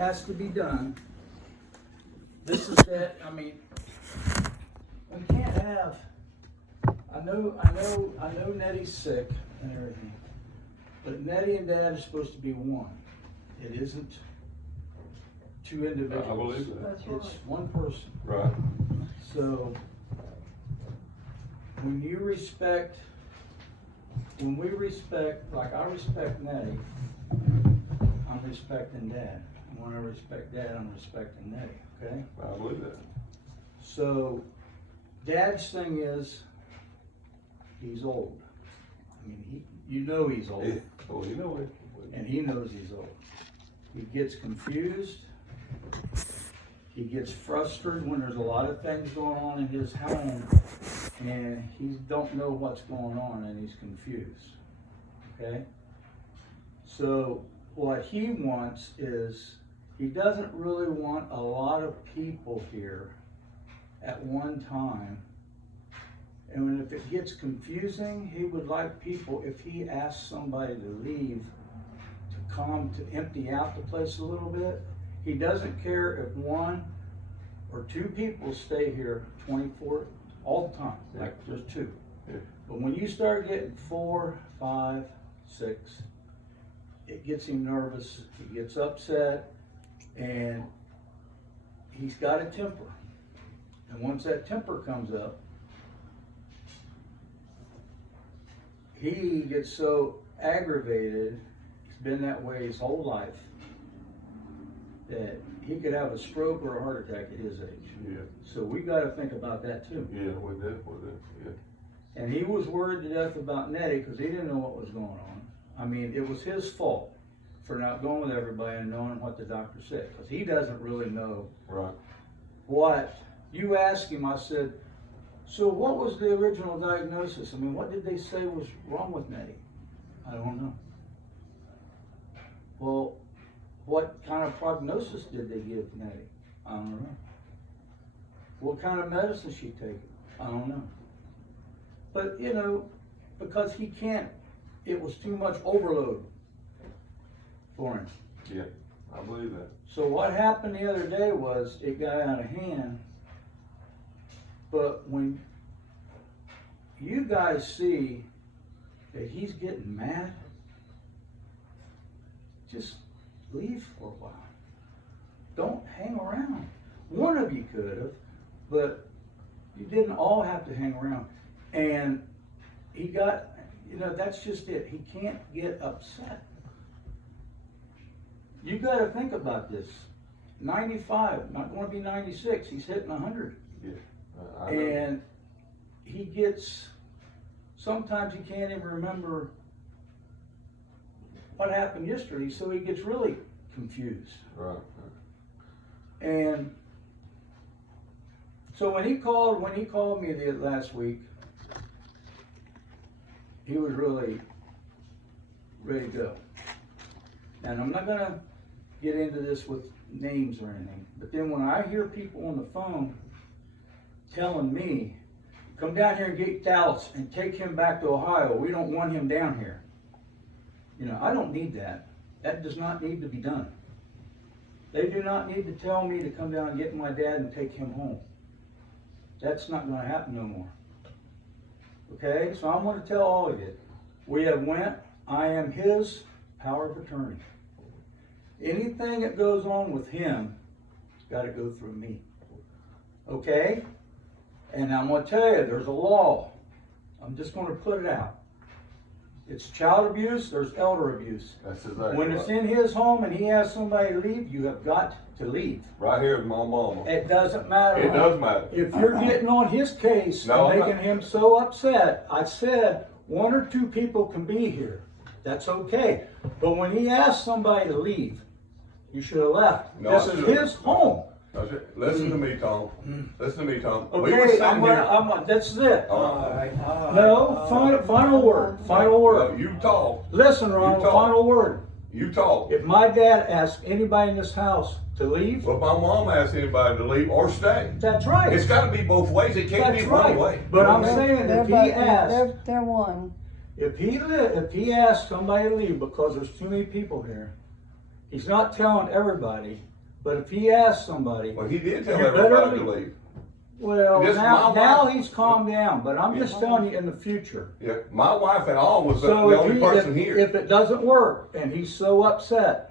has to be done. This is that, I mean, we can't have, I know Nettie's sick and everything, but Nettie and Dad are supposed to be one. It isn't two individuals. I believe that. That's right. It's one person. Right. So, when we respect, like I respect Nettie, I'm respecting Dad. And when I respect Dad, I'm respecting Nettie, okay? I believe that. So, Dad's thing is, he's old. I mean, you know he's old. Yeah. Oh, you know it. And he knows he's old. He gets confused. He gets frustrated when there's a lot of things going on in his home and he don't know what's going on and he's confused. Okay? So what he wants is, he doesn't really want a lot of people here at one time. And when, if it gets confusing, he would like people, if he asks somebody to leave, to empty out the place a little bit. He doesn't care if one or two people stay here 24 all the time, like there's two. Yeah. But when you start getting 4, 5, 6, it gets him nervous, he gets upset, and he's got a temper. And once that temper comes up, he gets so aggravated, he's been that way his whole life, that he could have a stroke or a heart attack at his age. Yeah. So we got to think about that too. Yeah, with that, yeah. And he was worried to death about Nettie because he didn't know what was going on. I mean, it was his fault for not going with everybody and knowing what the doctor said, because he doesn't really know Right. what. You asked him, I said, so what was the original diagnosis? I mean, what did they say was wrong with Nettie? I don't know. Well, what kind of prognosis did they give Nettie? I don't know. What kind of medicine she taking? I don't know. But, you know, because he can't, it was too much overload for him. Yeah, I believe that. So what happened the other day was, it got out of hand. But when you guys see that he's getting mad, just leave for a while. Don't hang around. One of you could have, but you didn't all have to hang around. And he got, you know, that's just it. He can't get upset. You got to think about this. 95, not going to be 96. He's hitting 100. Yeah. I know. And he gets, sometimes he can't even remember what happened yesterday, so he gets really confused. Right. And so when he called me the last week, he was really ready to go. And I'm not gonna get into this with names or anything, but then when I hear people on the phone telling me, come down here and get Dallas and take him back to Ohio, we don't want him down here. You know, I don't need that. That does not need to be done. They do not need to tell me to come down and get my dad and take him home. That's not going to happen no more. Okay, so I'm going to tell all of you, we have went, I am his power of attorney. Anything that goes on with him, got to go through me. Okay? And I'm going to tell you, there's a law. I'm just going to put it out. It's child abuse, there's elder abuse. That's exactly When right. it's in his home and he asks somebody to leave, you have got to leave. Right here is my mama. It doesn't matter. It does matter. If you're getting on his case No, I'm and making not. him so upset, I said 1 or 2 people can be here. That's okay. But when he asks somebody to leave, you should have left. No, This I is shouldn't. his home. That's it. Listen to me, Tom. Listen to me, Tom. We were Okay, sitting here. that's it. All right. No, final word. Final Well, word. you talk. Listen, Ronald, talk. final word. You talk. If my dad asks anybody in this house to leave, But my mom asked anybody to leave or stay. that's right. It's got to be both ways. It can't That's be right. one way. But I'm They're- saying they're if he both- asks, they're one. if he asks somebody to leave because there's too many people here, He's not telling everybody, but if he asks somebody, Well, he did tell You everybody better to leave. leave. well, Just now my wife. he's calmed down, but I'm just telling you in the future. Yeah, my wife and all was the So only person here. if it doesn't work and he's so upset,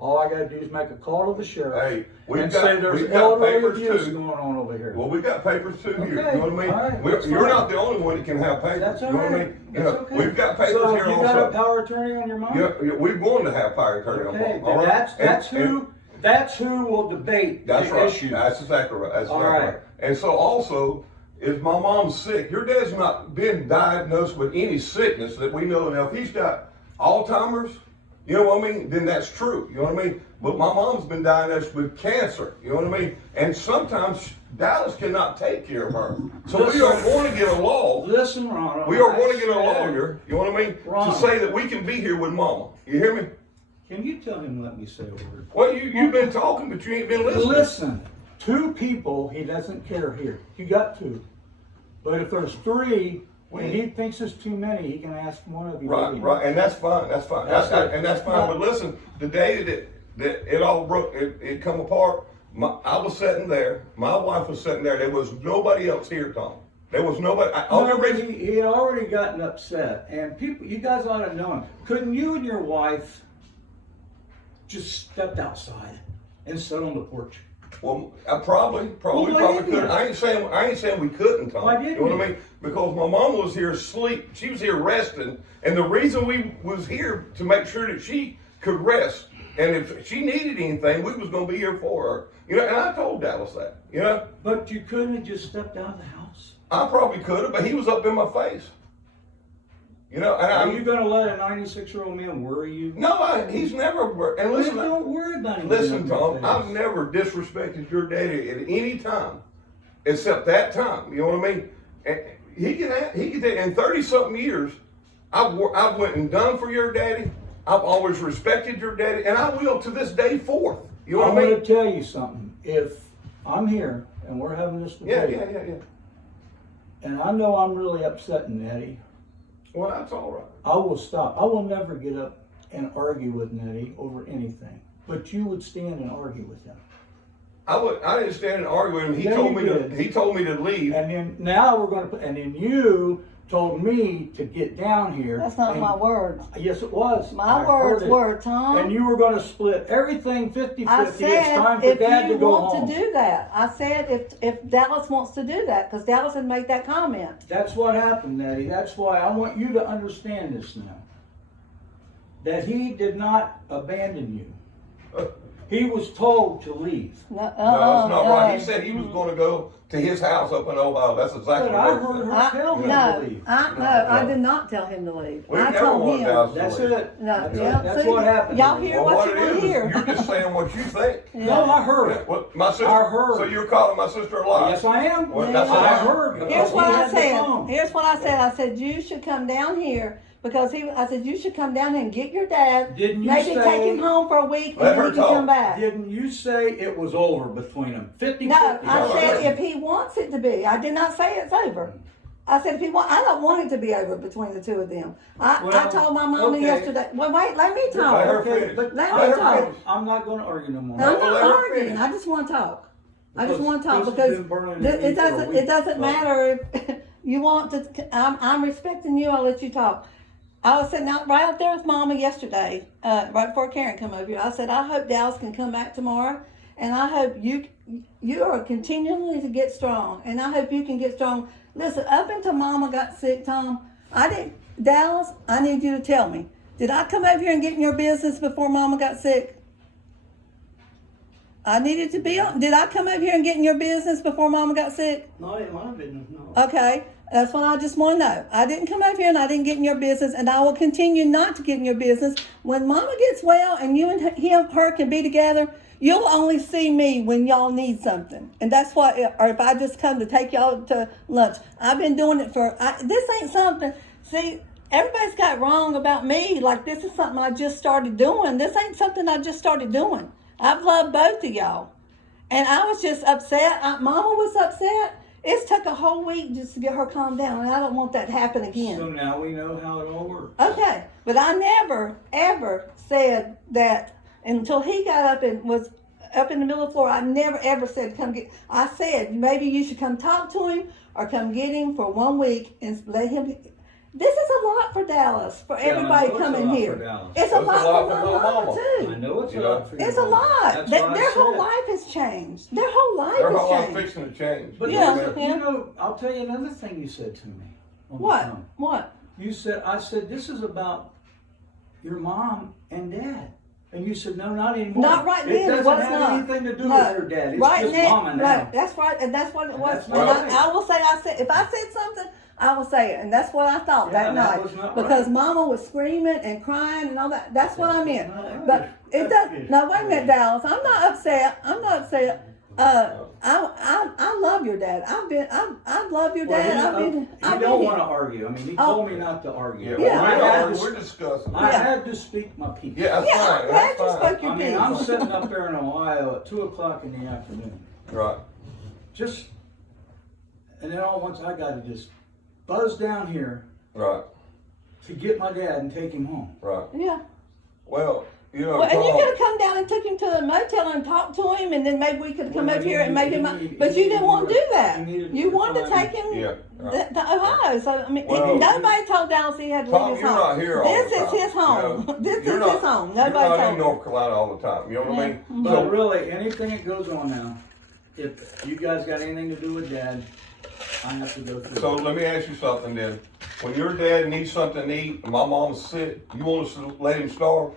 all I gotta do is make a call to the sheriff Hey, we've and got- say there's we've got elderly papers abuse too. going on over here. Well, we got papers too here, Okay, you know what I mean? all right, We're- that's You're fine. not the only one that can have papers, That's you all know what I right. mean? You That's know, okay. we've got papers So here you got a also. power attorney on your mom? Yeah, we wanted to have power attorney on Okay, mom, all then right? that's who will debate That's the right. issue. That's exactly right. That's All exactly right. right. And so also, if my mom's sick, your dad's not been diagnosed with any sickness that we know of. Now, if he's got Alzheimer's, you know what I mean, then that's true. You know what I mean? But my mom's been diagnosed with cancer. You know what I mean? And sometimes Dallas cannot take care of her. So we are going to get a law. Listen, Ron. We are I going to get a said- lawyer. You know what I mean? Ron. To say that we can be here with mama. You hear me? Can you tell him let me say a word? Well, you've been talking, but you ain't been listening. Listen, two people he doesn't care here. You got two. But if there's three and he thinks there's too many, he can ask one of you. to Right, leave. right, and that's fine. That's fine. That's That's it. and that's fine. But listen, the day that it all broke, it come apart. I was sitting there. My wife was sitting there. There was nobody else here, Tom. There was nobody. All the No, reason. he had already gotten upset, and people, you guys ought to know him. Couldn't you and your wife just stepped outside and sat on the porch? Well, I probably Well, why probably didn't could. you? I ain't saying we couldn't, Tom. Why didn't you know what you? I mean? Because my mom was here asleep. She was here resting, and the reason we was here to make sure that she could rest, and if she needed anything, we was going to be here for her. You know, and I told Dallas that. You know, But you couldn't have just stepped out of the house. I probably could have, but he was up in my face. You know, and Are you going to let a 96-year-old man worry you? no, he's never. And Well, listen, don't worry about him. listen, getting up Tom. in your I've face. never disrespected your daddy at any time, except that time. You know what I mean? And he can in 30-something years, I've went and done for your daddy. I've always respected your daddy, and I will to this day forth. You know I'm what I going mean? to tell you something. If I'm here and we're having this Yeah, debate, yeah. and I know I'm really upsetting Nettie, Well, that's all right. I will stop. I will never get up and argue with Nettie over anything. But you would stand and argue with him. I didn't stand and argue with him. Yeah, you He told me to leave. And then now we're going to, and then you told me to get down here. That's not and- my words. Yes, it was. My I words heard it. were, Tom. And you were going to split everything 50-50. I It's time said for if Dad you to go want home. to do that. I said if Dallas wants to do that, because Dallas had made that comment. That's what happened, Nettie. That's why I want you to understand this now. That he did not abandon you. He was told to leave. No, No, that's not right. He said he was going to go to his house up in Ohio. That's exactly But I what heard he her said. tell him to No, leave. I did not tell him to leave. We've I never told wanted him. Dallas to That's leave. it. No, yeah, That's see, what happened. y'all hear Well, what what you it want to is, hear. you're just saying what you think. No, I heard Yeah, it. well, my sister. I heard. So you're calling my sister a liar? Yes, I am. Well, Yeah. that's a lie. I heard. Yeah. Here's He what I had the said. phone. Here's what I said. I said you should come down here because I said you should come down here and get your dad. Didn't you maybe say- take him home for a week Let and her then he can talk. come back. Didn't you say it was over between them? 50-50. No, I No, said no. if he wants it to be. I did not say it's over. I said if he want, I don't want it to be over between the two of them. I Well, told my mommy okay. yesterday. Well, wait, let me talk. Let her Okay, finish. but Let I me heard- talk. I'm not going to argue no more. I'm well, not let her arguing. finish. I just want to talk. I just Because want to talk this has because been burning th- in me it for a doesn't. week. It doesn't matter if you want to. I'm respecting you. I'll let you talk. I was sitting out right out there with Mama yesterday, right before Karen come over here. I said, I hope Dallas can come back tomorrow, and I hope you are continually to get strong, and I hope you can get strong. Listen, up until Mama got sick, Tom, Dallas, I need you to tell me, did I come over here and get in your business before Mama got sick? I needed to be on. Did I come over here and get in your business before Mama got sick? Not in my business, no. Okay, that's what I just want to know. I didn't come over here and I didn't get in your business, and I will continue not to get in your business. When Mama gets well and you and her can be together, you'll only see me when y'all need something. And that's what, or if I just come to take y'all to lunch. I've been doing it this ain't something, see, everybody's got wrong about me. Like, this is something I just started doing. This ain't something I just started doing. I've loved both of y'all. And I was just upset. Mama was upset. It's took a whole week just to get her calmed down, and I don't want that to happen again. So now we know how it all works. Okay, but I never, ever said that until he got up and was up in the middle of the floor, I never ever said, come get, I said, maybe you should come talk to him or come get him for 1 week and let him, this is a lot for Dallas, for Yeah, I know everybody it's a coming lot here. for Dallas. It's a lot for my mama I too. know it's a You know, lot for your It's a mom. lot. That's Their what I whole said. life has changed. Their whole life Their has whole life changed. fixing to change. But Yeah, there's a- yeah. you know, I'll tell you another thing you said to me on the What? phone. What? You said, I said, this is about your mom and dad. And you said, no, not anymore. Not right It then. doesn't Well, it's have not. anything to do No. with your dad. It's Right just now, mama now. right, that's right, and that's what it was. That's And right. I will say, if I said something, I will say it, and that's what I thought Yeah, that that night. was not Because right. Mama was screaming and crying and all that. That's what I meant. That's not But right. it does. Now wait a minute, Dallas. I'm not upset. I'm not upset. I love your dad. I love your dad. You don't want to argue. I mean, he told me not to argue. Yeah, Yeah. we're discussing. I Yeah. had to speak my piece. Yeah, that's Yeah, fine. I'm glad That's you fine. spoke your I mean, I'm piece. sitting up there in Ohio at 2:00 in the afternoon. Right. Just, and then all at once I got to just buzz down here Right. to get my dad and take him home. Right. Yeah. Well, you know, Well, and you Tom, could have come down and took him to the motel and talked to him, and then maybe we could come Well, over here and he make him. needed- But he you didn't want to do needed- that. he needed You to wanted to find- take him Yeah, right. to Ohio. So I mean, Well, nobody told Dallas he had to leave Tom, his you're home. not here all This the is time. his home. You know, This you're is not- his home. You're Nobody not told in him. North Carolina all the time. You know what I mean? Mhm. But really, anything that goes on now, if you guys got anything to do with dad, I have to go through. So it. let me ask you something then. When your dad needs something to eat and my mom's sick, you want us to let him starve?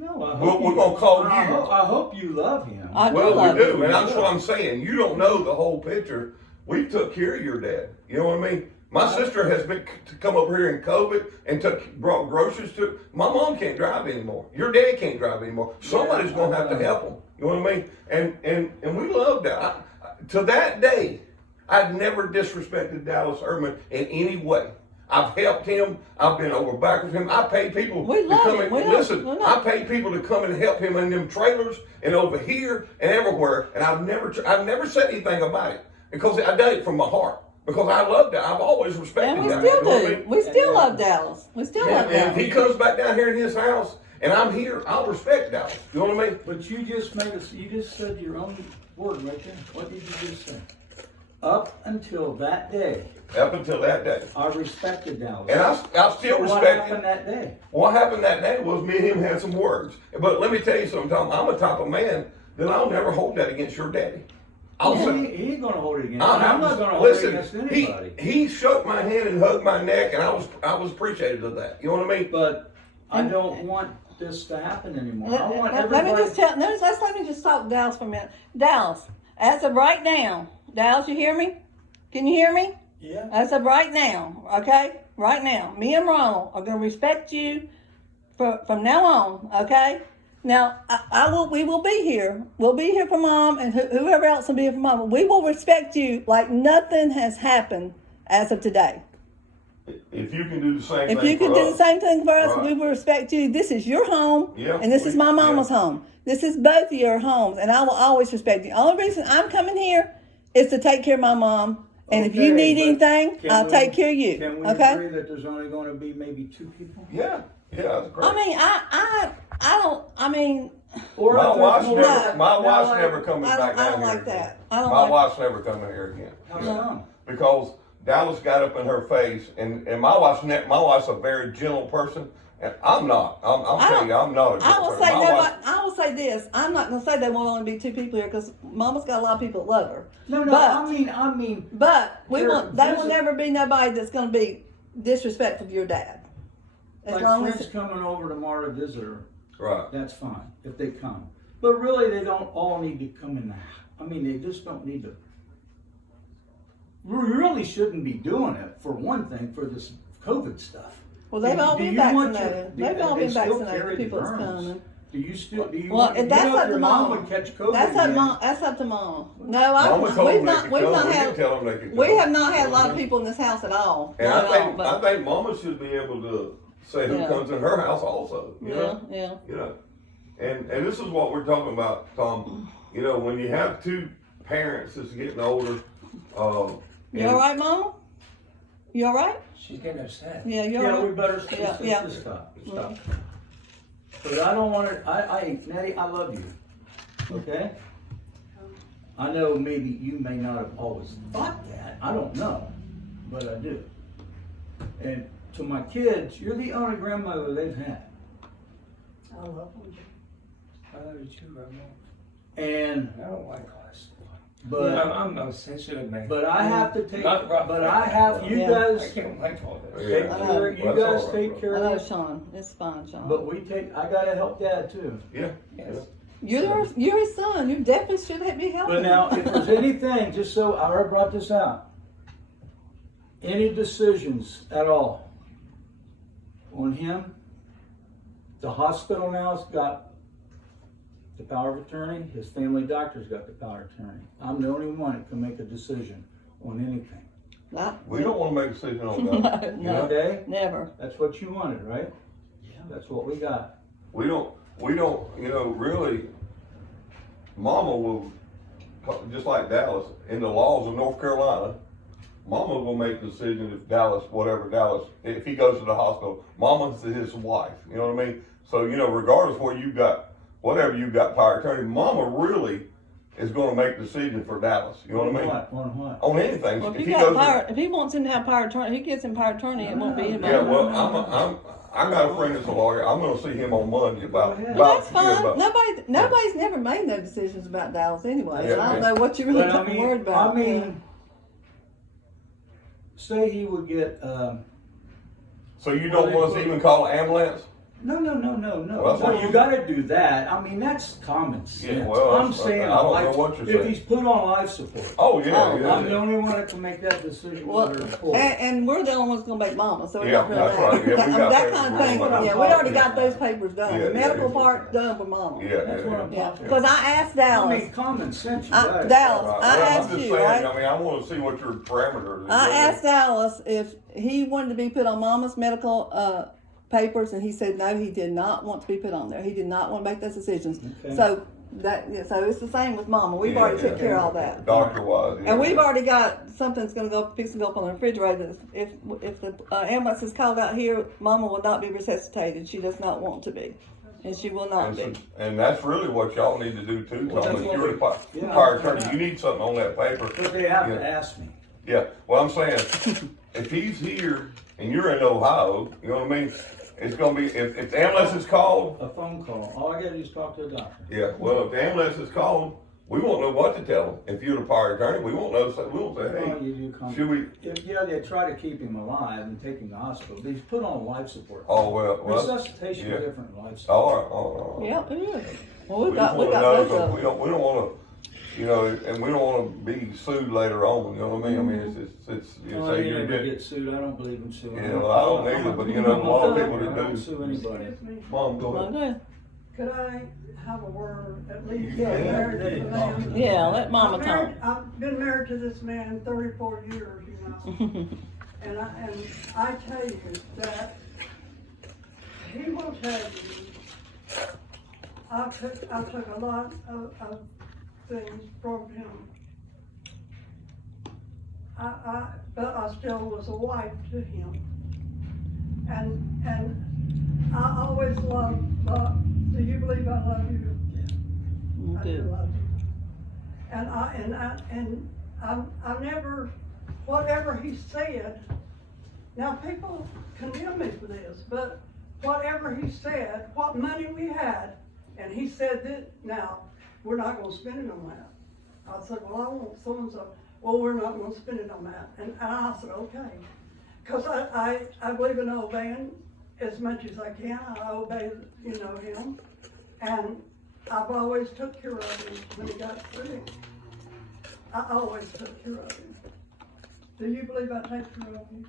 No, I We're- hope we're you- gonna call I you. hope, I hope you love him. I do Well, love we him. do, and that's what I'm saying. You don't know the whole picture. We took care of your dad. You know what I mean? My sister has been to come over here in COVID and brought groceries to. My mom can't drive anymore. Your dad can't drive anymore. Somebody's gonna have to help him. You know what I mean? And we love that. To that day, I'd never disrespected Dallas Erdman in any way. I've helped him. I've been over back with him. I paid people We to love come him. and We love- listen. we I love- paid people to come and help him in them trailers and over here and everywhere. And I've never said anything about it because I did it from my heart because I loved it. I've always respected And we that. still You know what I do. mean? We still love Dallas. We still love And if Dallas. he comes back down here in his house and I'm here, I'll respect Dallas. You know what I mean? But you just you just said your own word right there. What did you just say? Up until that day, Up until that day. I respected Dallas. And I still So what respect happened him. that day? What happened that day was me and him had some words. But let me tell you something, Tom. I'm a type of man that I'll never hold that against your daddy. I'll He say, he ain't gonna hold it against me. I'm not gonna hold listen, it against anybody. he shook my hand and hugged my neck, and I was appreciative of that. You know what I mean? But I don't want this to happen anymore. I want Let everybody. me just tell. Let me just talk to Dallas for a minute. Dallas, as of right now, Dallas, you hear me? Can you hear me? Yeah. As of right now, okay? Right now, me and Ronald are going to respect you from now on, okay? Now, we will be here. We'll be here for Mom and whoever else will be here for Mom. We will respect you like nothing has happened as of today. If you can do the same If thing you can for do the us. same thing for us, Right. we will respect you. This is your home, Yeah, and this is my mama's yeah. home. This is both of your homes, and I will always respect you. The only reason I'm coming here is to take care of my mom. And if you Okay, need but anything, can I'll we- take care of you. Can we Okay? agree that there's only gonna be maybe 2 people? Yeah, that's great. I mean, I don't. I mean, Or my if there's wife's more- never, my No, wife's like- never coming back down I don't here like again. that. I don't My like. wife's never coming here again. How come? Because Dallas got up in her face, and my wife's a very gentle person, and I'm not. I'm I telling you, I'm not a I gentle will person. say My nobody. wife- I will say this. I'm not gonna say there will only be 2 people here because Mama's got a lot of people that love her. No, But- I mean, But we There- want. There will visit- never be nobody that's gonna be disrespectful of your dad. As like long friends as. coming over tomorrow to visit her, Right. that's fine, if they come. But really, they don't all need to come in the, I mean, they just don't need to. We really shouldn't be doing it, for one thing, for this COVID stuff. Well, they've all Do been you want your- vaccinated. do- They've all they been still vaccinated. carry the People that's germs. coming. Do you still, do you Well, want, you and that's know up if to your mom Mom. would catch COVID That's up, again? Mom. That's up to Mom. No, Mama told we've them not. they We've could not come. We had. didn't tell them they could We come. have not had a lot of people in this house at all. And Not I at all. think But Mama should be able to say who Yeah. comes in her house also. You yeah, know? yeah. You know, and this is what we're talking about, Tom. You know, when you have 2 parents that's getting older, You all right, Mama? You all right? She's getting upset. Yeah, you all Yeah, right? we better, Yeah, yeah. just stop, stop. But I don't wanna, Nettie, I love you, okay? I know maybe you may not have always thought that, I don't know, but I do. And to my kids, you're the only grandmother they've had. I love them. I love you too, Grandma. And, I don't like all that stuff. but, I'm a sensitive man. but I have to take, Not rough. but I have, you Yeah. guys I can't like all that. Yeah. take I care, know. you That's guys all right, take bro. care I of know, this. Sean, it's fine, Sean. But we take, I gotta help Dad too. Yeah. Yes. You're his son, you definitely should be helping. But now, if there's anything, just so I already brought this out, any decisions at all on him, the hospital now's got the power of attorney, his family doctor's got the power of attorney. I'm the only one that can make a decision on anything. We don't wanna make a decision on that. No, You know? Okay? never. That's what you wanted, right? Yeah. That's what we got. We don't, you know, really, Mama will, just like Dallas, in the laws of North Carolina, Mama will make the decision if Dallas, if he goes to the hospital, Mama's his wife, you know what I mean? So, you know, regardless where you got, whatever you got power of attorney, Mama really is gonna make the decision for Dallas, you know what I mean? On what? On anything. Well, If if he you goes got to- power, if he wants him to have power of attorney, he gets him power of attorney, it won't be anybody. Yeah, well, I got a friend that's a lawyer, I'm gonna see him on Monday about. Go ahead. Well, that's yeah, fine. about- Nobody's never made no decisions about Dallas anyway. Yeah, So I don't yeah. know what you really But I worried about. mean, say he would get, So you don't want us to even call an ambulance? no. Well, that's No, what you gotta do that. I mean, that's common sense. well, I'm saying, I don't know like, what you're if saying. he's put on life support, Oh, yeah, Oh, yeah. I'm the only one that can make that decision Well, whether to pull. and we're the only ones gonna make mama, so it Yeah, don't really that's matter. right. Yeah, we got That papers kind of we're thing, gonna yeah, do. we already got those papers done. Yeah, The medical yeah. part done with mama. Yeah, That's what I'm Yeah, talking because about. I asked I Dallas, mean, common sense, you I- guys. Dallas, Right. I Well, I'm asked just you, saying, right? I mean, I wanna see what your parameters are. I asked Dallas if he wanted to be put on mama's medical, papers, and he said no, he did not want to be put on there. He did not want to make those decisions. Okay. So so it's the same with mama. We've already took care of all that. Doctor wise. And we've already got something's going to go fixing to go up on the refrigerator. If the ambulance is called out here, Mama will not be resuscitated. She does not want to be, and she will not be. And that's really what y'all need to do too, Well, Tom. that's If what you're we- the yeah, fire I'll find attorney, out. you need something on that paper. But they have Yeah. to ask me. Yeah, well, I'm saying, if he's here and you're in Ohio, you know what I mean? It's gonna be, if the ambulance is called, A phone call. All I gotta do is talk to a doctor. yeah, well, if the ambulance is called, we won't know what to tell them. If you're the fire attorney, we won't know, so we won't say, Well, hey, you do come. should we, Yeah, they try to keep him alive and take him to the hospital, but he's put on life support. oh, well, Resuscitation yeah. is different than life support. all right. Yeah, it is. Well, We we just got wanna both know, of we them. don't wanna, you know, and we don't wanna be sued later on, you know what I mean? I mean, you Well, say you you're never getting, get sued. I don't believe in suing. Yeah, well, I don't either, but, you know, a lot of people that I don't do. sue anybody. Excuse me, Mom, go ahead. Okay. could I have a word, at least? Yeah, I'm married yeah, to the yeah. man. Yeah, let Mama I'm talk. married- I've been married to this man 34 years, you know. And I tell you that he will tell you, I took a lot of things from him. But I still was a wife to him. And I always loved, do you believe I love you? I do love you. And I never, whatever he said, now people condemn me for this, but whatever he said, what money we had, and he said that, now, we're not gonna spend it on that. I said, well, I want so-and-so, well, we're not gonna spend it on that, and I said, okay. Cause I believe in obeying as much as I can, I obey, you know, him, and I've always took care of him when he got sick. I always took care of him. Do you believe I take care of you?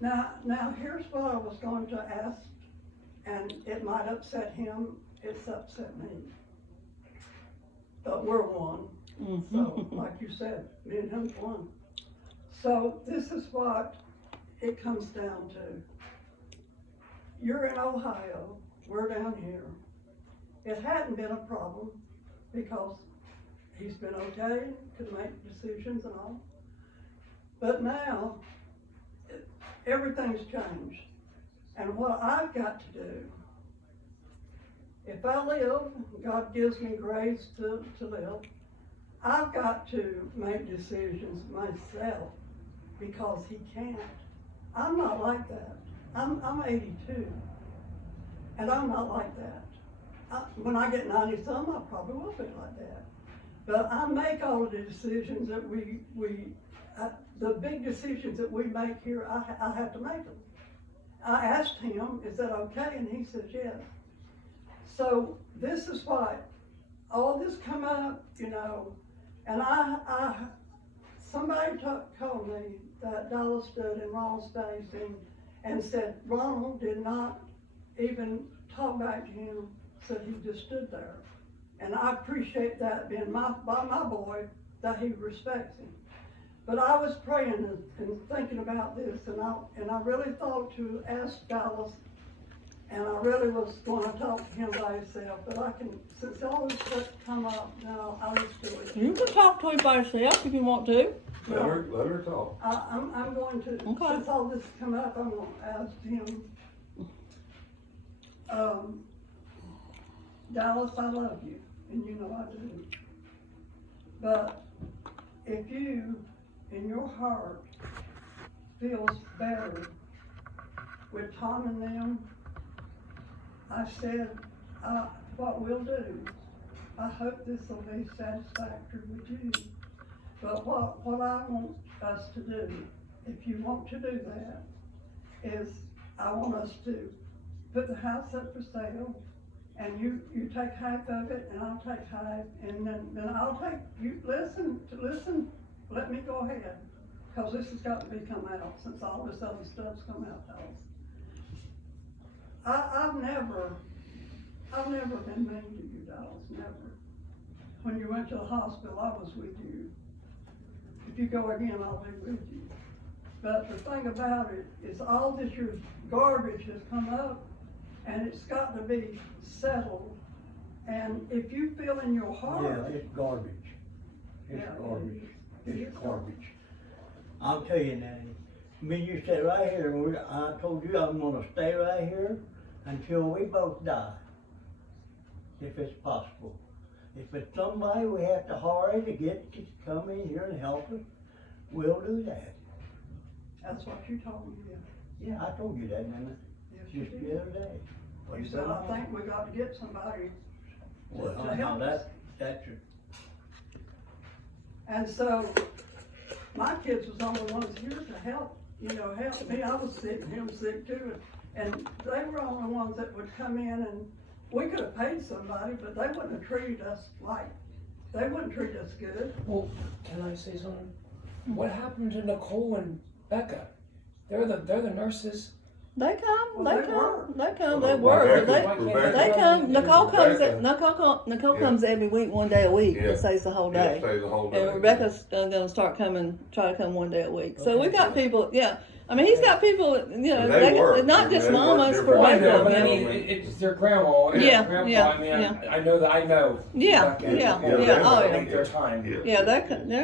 Yeah. Now, here's what I was going to ask, and it might upset him, it's upset me. But we're one, so, like you said, me and him's one. So, this is what it comes down to. You're in Ohio, we're down here. It hadn't been a problem, because he's been okay, could make decisions and all. But now, everything's changed. And what I've got to do if I live, God gives me grace to live, I've got to make decisions myself because he can't. I'm not like that. I'm 82, and I'm not like that. When I get 90-some, I probably will be like that. But I make all of the decisions that the big decisions that we make here, I have to make them. I asked him, is that okay? And he says, yes. So this is why all this come up, you know, and somebody told me that Dallas stood in Ronald's face and said Ronald did not even talk back to him, said he just stood there. And I appreciate that being by my boy, that he respects him. But I was praying and thinking about this, and I really thought to ask Dallas, and I really was going to talk to him by himself, but I can, since all this stuff come up, now I'll just do it. You can talk to him by yourself if you want to. Let her talk. I'm going to, Okay. since all this come up, I'm going to ask him. Dallas, I love you, and you know I do. But if you, in your heart, feels better with Tom and them, I said, what we'll do, I hope this will be satisfactory with you. But what I want us to do, if you want to do that, is I want us to put the house up for sale, and you take half of it, and I'll take half, and then I'll take, you listen, let me go ahead, because this has got to be come out, since all this other stuff's come out, Dallas. I've never been mean to you, Dallas, never. When you went to the hospital, I was with you. If you go again, I'll be with you. But the thing about it is all this your garbage has come up, and it's got to be settled. And if you feel in your heart. Yeah, it's garbage. It's Yeah, garbage. it is. It's garbage. I'll tell you, Nanny. Me, you stay right here. I told you I'm gonna stay right here until we both die. If it's possible. If it's somebody we have to hurry to get to come in here and help us, we'll do that. That's what you told me, yeah. Yeah, I told you that, didn't Yes, I? you Just did. the other day. You said, I think we got to get somebody Well, to now help us. that's And so, my kids was the only ones here to help me. I was sick and him sick too. And they were the only ones that would come in, and we could have paid somebody, but they wouldn't have treated us they wouldn't treat us good. Well, can I say something? What happened to Nicole and Becca? They're the nurses. They come, Well, they they come, were. they come, Well, they work, Rebecca- they Rebecca- come, Nicole comes, Rebecca- Nicole Yeah. comes every week, one day a week, Yeah. and stays the whole Yeah, day. stays the whole day. And Rebecca's gonna start coming, try to come one day a week. So Okay. we've got people, yeah, I mean, he's got people, you know, They work. not just They work mamas for different Well, I both know, of but I them. mean, it's their grandma and Yeah, grandpa. yeah, I mean, yeah. I know that I know. Yeah, Becca, yeah, and yeah, they're oh, gonna yeah. Make their time. Yeah. Yeah, they're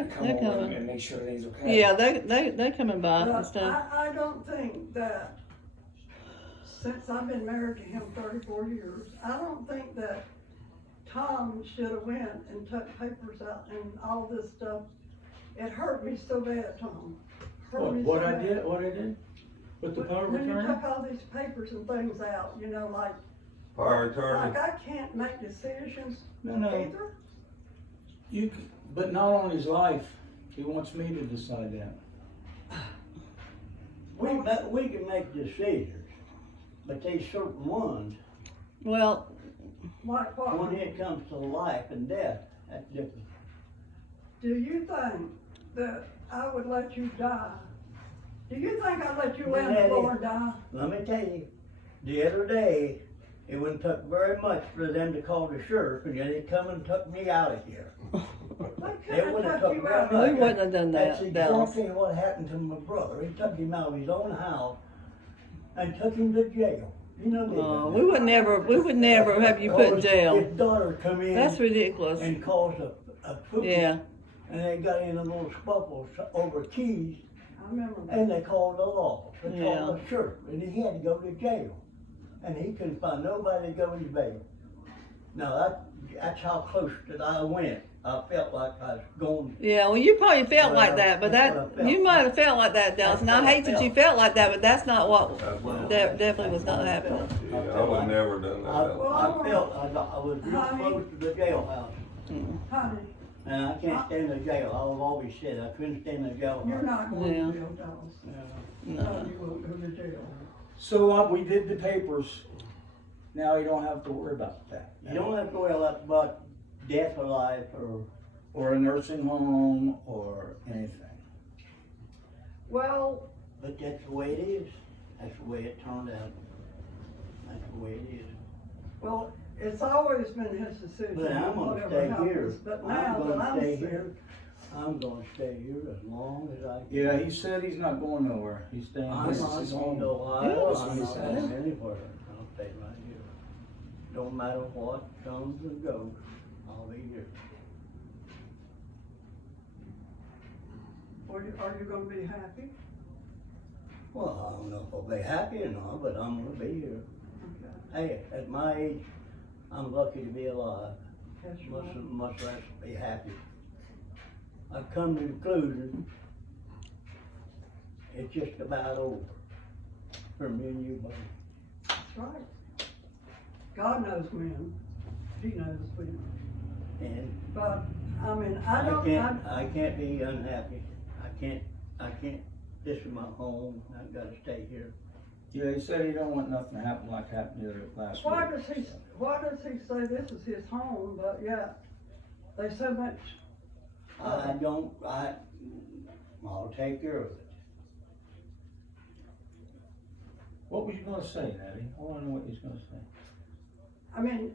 Come over coming. and make sure that he's okay. Yeah, they coming by and But stuff. I don't think that, since I've been married to him 34 years, I don't think that Tom should have went and took papers out and all this stuff. It hurt me so bad, Tom. Hurt me so What I bad. did, what I did? With the power of When you attorney? took all these papers and things out, you know, like Power attorney. I can't make decisions No. either. But not on his life. He wants me to decide that. we can make decisions, but there's certain ones, Well, Like what? when it comes to life and death, that's different. Do you think that I would let you die? Do you think I'd let you lay on the floor and die? Let me tell you, the other day, it wouldn't took very much for them to call the sheriff, and they come and took me out of here. They It couldn't wouldn't have took took you very out. much. we wouldn't have done That's that, Dallas. exactly what happened to my brother. He took him out of his own house and took him to jail. You know they Oh, done we would never have you put in His jail. daughter come in That's ridiculous. and caused a poop. Yeah, And they got in a little scuffle over keys, I remember that. and they called the law. They Yeah. called the sheriff, and he had to go to jail. And he couldn't find nobody to go his bail. No, that's how close that I went. I felt like I was going. Yeah, well, you probably felt like that, but That's that, what I felt. you might have felt like that, Dallas, and I That's what I hate that you felt. felt like that, but that's not what, That's what- that definitely was not happening. Yeah, I would never done I that. felt I was real close to the jailhouse. Honey, And I can't stand the jail. I've always said I couldn't stand the jailhouse. you're not going Yeah. to jail, Dallas. Yeah. No, you won't go to jail. So, we did the papers, now you don't have to worry about that. You don't have to worry about death or life Or a nursing home, or anything. Well, but that's the way it is. That's the way it turned out. That's the way it is. well, it's always been his decision, But I'm gonna whatever stay happens, here. but I'm now that gonna I'm stay sick, here. I'm gonna stay here as long as I can. Yeah, he said he's not going nowhere, he's staying, I'm this is not his going home. to Ohio. Yeah, that's I'm what he not said. going anywhere. I'll stay right here. Don't matter what comes and goes, I'll be here. are you gonna be happy? Well, I don't know if I'll be happy or not, but I'm gonna be here. Okay, Hey, at my age, I'm lucky to be alive. that's Much, right. much less be happy. I've come to the conclusion, it's just about over for me and you both. That's right. God knows when, he knows when, And but, I mean, I I don't, I can't be unhappy. I can't, this is my home, I've gotta stay here. Yeah, he said he don't want nothing to happen like happened to you last week. why does he say this is his home, but yet, they so much, I'll take care of it. What was you gonna say, Natty? I wanna know what you was gonna say. I mean,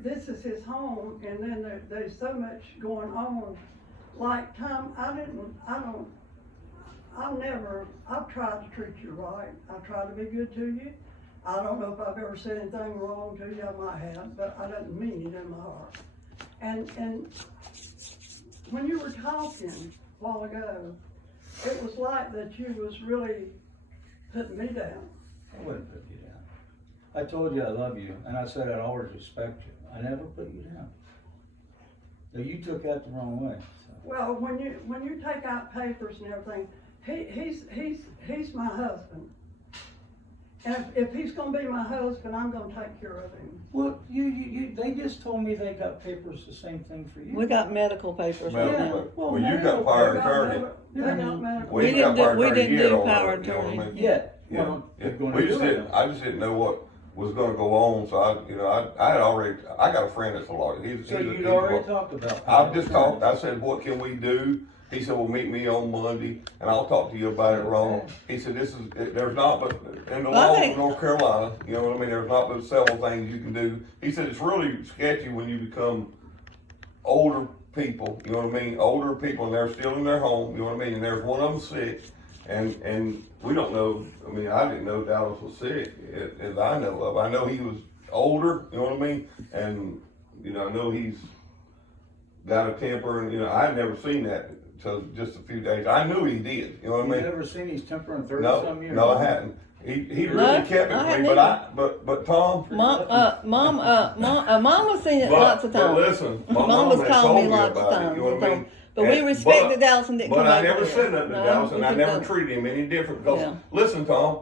this is his home, and then there's so much going on. Like, Tom, I've tried to treat you right, I've tried to be good to you. I don't know if I've ever said anything wrong to you, I might have, but I didn't mean it in my heart. And when you were talking a while ago, it was like that you was really putting me down. I wouldn't put you down. I told you I love you, and I said I'd always respect you. I never put you down. So you took that the wrong way, so. Well, when you take out papers and everything, he's my husband. And if he's gonna be my husband, I'm gonna take care of him. Well, they just told me they got papers the same thing for you. We got medical papers right Well, now. well, you got power of attorney. They got medical. We We ain't got didn't do- power of we attorney didn't yet do on power it, you know what I attorney. mean? Yeah. Yeah, Well, yeah. they're gonna We do just it didn't, now. I just didn't know what was gonna go on, so I had already, I got a friend that's a lawyer. So you'd already talked about. I've just talked, I said, what can we do? He said, well, meet me on Monday and I'll talk to you about it, Ronald. He said, there's not but, in the law of North Carolina, you know what I mean, there's not but several things you can do. He said, it's really sketchy when you become older people, you know what I mean, older people and they're still in their home, you know what I mean, and there's one of them sick. And we don't know, I mean, I didn't know Dallas was sick, as I know of. I know he was older, you know what I mean? And, you know, I know he's got a temper and, you know, I'd never seen that until just a few days. I knew he did, you know what I You mean? never seen his temper in 30 No, some years? no, I hadn't. He No, really kept it I from me, hadn't but Tom. Mama's seen it lots of But times. listen, my Mom mom was had calling told me me lots of about it, times. you know what I mean? But we And- respected Dallas and didn't But come I over never here. said nothing to No, Dallas, we and I took never that. treated him any different. Because Yeah. listen, Tom,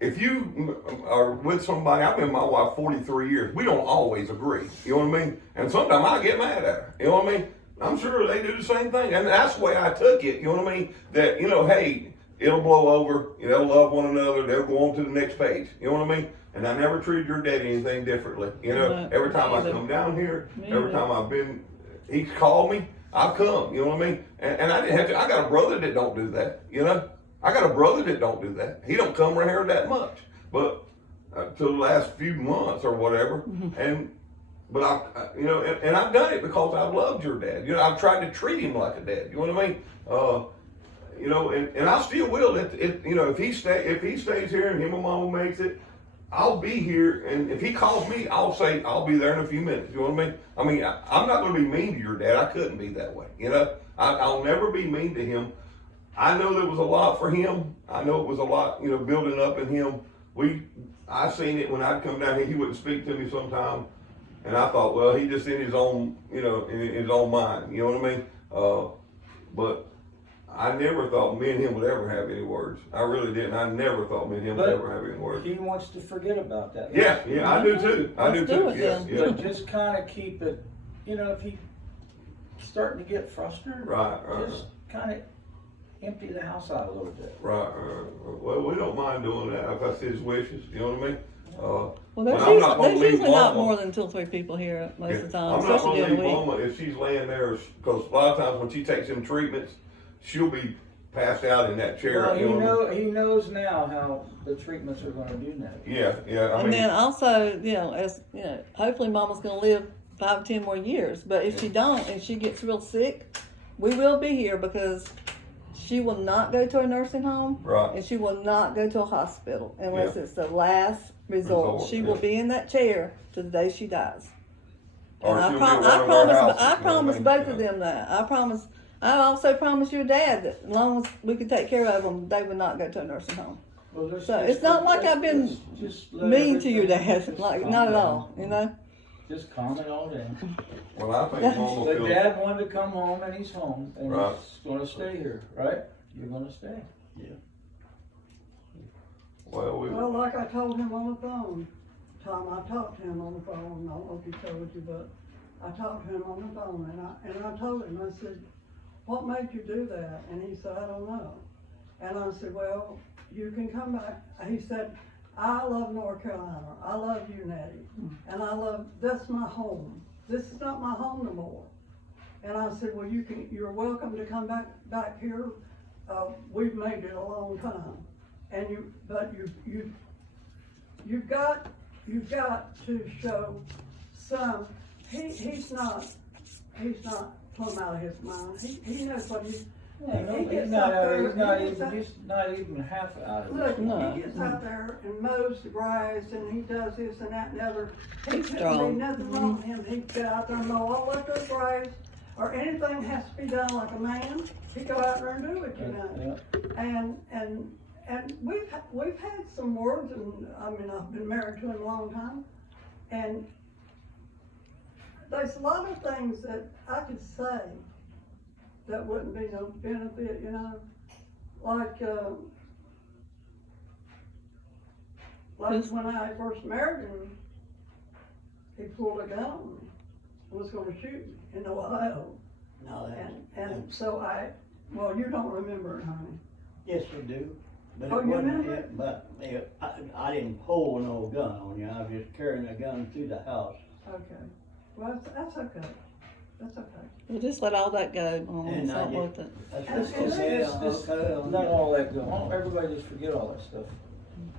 if you are with somebody, I've been with my wife 43 years. We don't always agree. You know what I mean? And sometimes I get mad at her. You know what I mean? I'm sure they do the same thing, and that's the way I took it. You know what I mean? That, you know, hey, it'll blow over. You know, love one another. They'll go on to the next page. You know what I mean? And I never treated your daddy anything differently. You know, No, every time I neither. come down here, Me every neither. time I've been, he's called me. I've come. You know what I mean? And I didn't have to. I got a brother that don't do that. You know, I got a brother that don't do that. He don't come around here that much. But till the last few months or whatever, But I you know, and I've done it because I've loved your dad. You know, I've tried to treat him like a dad. You know what I mean? You know, and I still will. You know, if he stays here and him and Mama makes it, I'll be here. And if he calls me, I'll say I'll be there in a few minutes. You know what I mean? I mean, I'm not going to be mean to your dad. I couldn't be that way. You know, I'll never be mean to him. I know there was a lot for him. I know it was a lot, you know, building up in him. I seen it when I'd come down here. He wouldn't speak to me sometime. And I thought, well, he just in his own, you know, in his own mind, you know what I mean? But I never thought me and him would ever have any words. I really didn't. I never thought me and him would But ever have any words. He wants to forget about that. Yeah, yeah, I do too. I do Let's do too. it Yes, then. yeah. But just kinda keep it, you know, if he's starting to get frustrated. Right, Just kinda empty the house out a little bit. right. Well, we don't mind doing that if that's his wishes. You know what I mean? Well, But there's I'm not gonna there's leave usually not Mama. more than 2 or 3 people here most of the time, I'm not especially gonna during leave the week. Mama if she's laying there, because a lot of times when she takes them treatments, she'll be passed out in that chair. Well, you know what I mean? he knows now how the treatments are gonna do that. Yeah, yeah. I And mean, then also, you know, as you know, hopefully Mama's gonna live 5 or 10 more years. But if she don't and she gets real sick, we will be here because she will not go to a nursing home right. and she will not go to a hospital unless Yeah. it's the last resort. Resort, She yeah. will be in that chair to the day she dies. Or And she'll be at one of our promise, houses, I you know promise what I mean? both Yeah. of them that. I promise. I also promise your dad that as long as we could take care of them, they would not go to a nursing home. Well, let's So just- it's not like I've been let's just let Mean to your everything- dad, just like calm not at down. all, you know. Just calm it all down. Well, I think Mama But feels. Dad wanted to come home and he's home and Right. he's gonna stay here, right? You're gonna stay. Well, like I told him on the phone, Tom, I talked to him on the phone, I don't know if he told you, but I talked to him on the phone, and I told him, I said, what made you do that? And he said, I don't know. And I said, well, you can come back. He said, I love North Carolina, I love you, Nettie, and that's my home. This is not my home no more. And I said, well, you're welcome to come back here. We've made it a long time. And you've got to show some, he's not plumb out of his mind. He knows what he gets out there. He's not even half out of Look, it. No. he gets out there and mows the grass and he does this and that and the other. He couldn't Strong. be nothing wrong with him. He'd get out there and mow all up the grass or anything has to be done like a man. He'd go out there and do it, you know. Yeah. And we've had some words, and I mean, I've been married to him a long time, and there's a lot of things that I could say that wouldn't be no benefit, you know, like when I first married him, he pulled a gun on me and was gonna shoot me in Ohio, No, and so well, you don't remember it, honey. yes, I do. But Oh, it you wasn't remember? it, but I didn't pull no gun on you, I was just carrying a gun through the house. Okay, well, that's okay, that's okay. We'll just let all that go. And It's I not just- worth it. That's And- just, and yeah, Just okay. I'll- let all that go. Everybody just forget all that stuff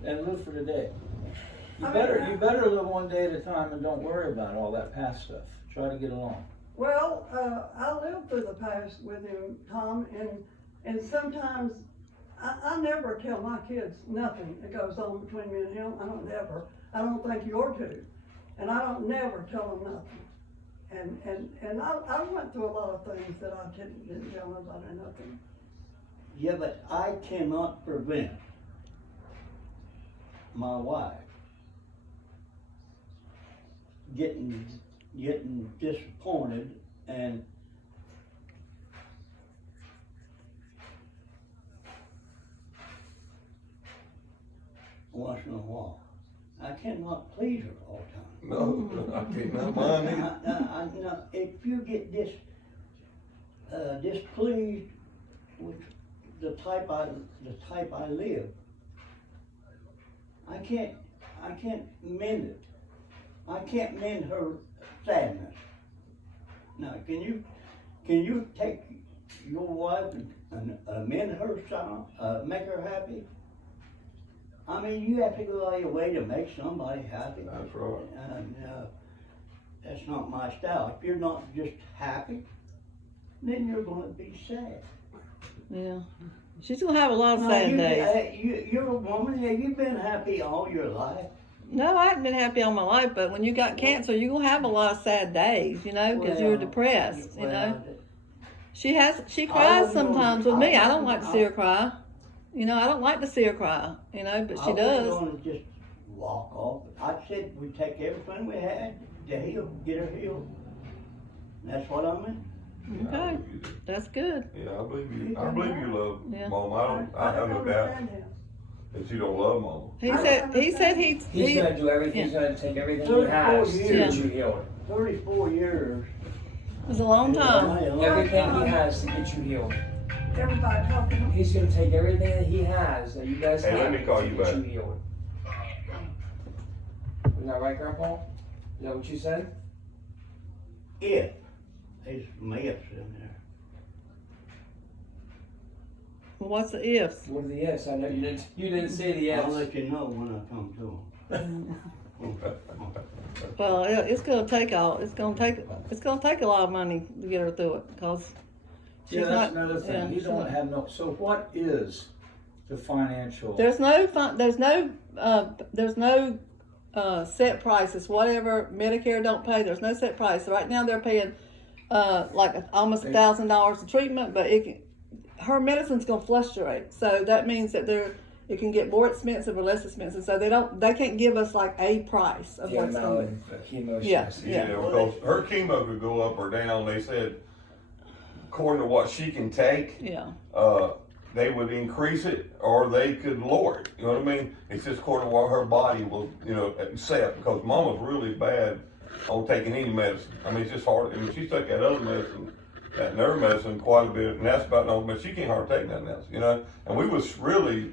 and live for today. You I better, mean, you better live one day at a time and don't worry about all that past stuff. Try to get along. Well, I lived through the past with him, Tom, and sometimes I never tell my kids nothing that goes on between me and him. I don't never. I don't think you ought to, and I don't never tell them nothing. And I went through a lot of things that I didn't tell nobody nothing. Yeah, but I cannot prevent my wife getting disappointed and once in a while. I cannot please her all the time. No, I can't not mind either. No, if you get displeased with the type I live, I can't mend it. I can't mend her sadness. Now, can you take your wife and mend her sorrow, make her happy? I mean, you have to go out of your way to make somebody happy. That's right. And that's not my style. If you're not just happy, then you're gonna be sad. Yeah. She's gonna have a lot of Now, sad days. you're a woman, have you been happy all your life? No, I haven't been happy all my life, but when you got cancer, you're gonna have a lot of sad days, you know, because you're Well, depressed, you know. well, She I cries wouldn't sometimes wanna- with me. I I don't like to see her wouldn't- cry. You know, I don't like to see her cry, you know, but she I does. wasn't gonna just walk off. I said we take everything we had, to heal, get her healed. That's what I meant. Okay, that's good. Yeah, I believe you. I believe you love Yeah. Mom. I have no doubt understand him. that you don't love Mama. He said He's he, gonna do everything, he's gonna take everything he 34 has to years. get you healed. 34 years. it was a long time. Everything he has to get you healed. Everybody talking. He's gonna take everything that he has, that you guys Hey, have, let me call to you get back. you healed. Isn't that right, Grandpa? Is that what you said? If there's myths in there. What's the ifs? What are the ifs? I know you didn't say the I'll ifs. let you know when I come to them. Well, it's gonna take a lot of money to get her through it, because Yeah, she's that's not. another thing, yeah, he she's don't not- have no, so what is the financial? There's no set prices. Whatever Medicare don't pay, there's no set price. Right now they're paying like almost $1,000 a treatment, but her medicine's gonna fluctuate. So that means that it can get more expensive or less expensive. So they can't give us like a price of The what's amount going. of chemo she Yeah, has to yeah. get. Because her chemo could go up or down. They said, according to what she can take, Yeah. they would increase it or they could lower it. You know what I mean? It's just according to what her body will, accept. Because Mama's really bad on taking any medicine. I mean, it's just hard. I mean, she took that other medicine, that nerve medicine, quite a bit, and that's about no. But she can't hardly take nothing else. And we was really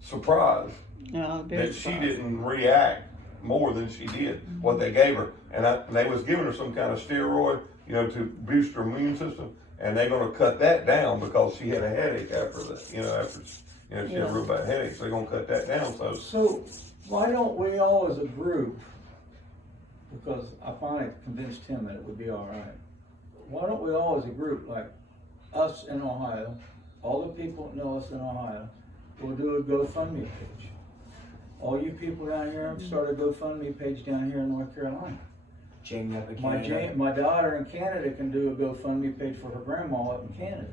surprised No, that she didn't react more than she did what they gave her, and they was giving her some kind of steroid, to boost her immune system, and they're gonna cut that down because she had a headache after that, she had a real bad headache, so they're gonna cut that down. So why don't we all as a group, because I finally convinced him that it would be all right, why don't we all as a group, like us in Ohio, all the people that know us in Ohio, we'll do a GoFundMe page. All you people down here, start a GoFundMe page down here in North Carolina. Jamie up in Canada. My daughter in Canada can do a GoFundMe page for her grandma up in Canada.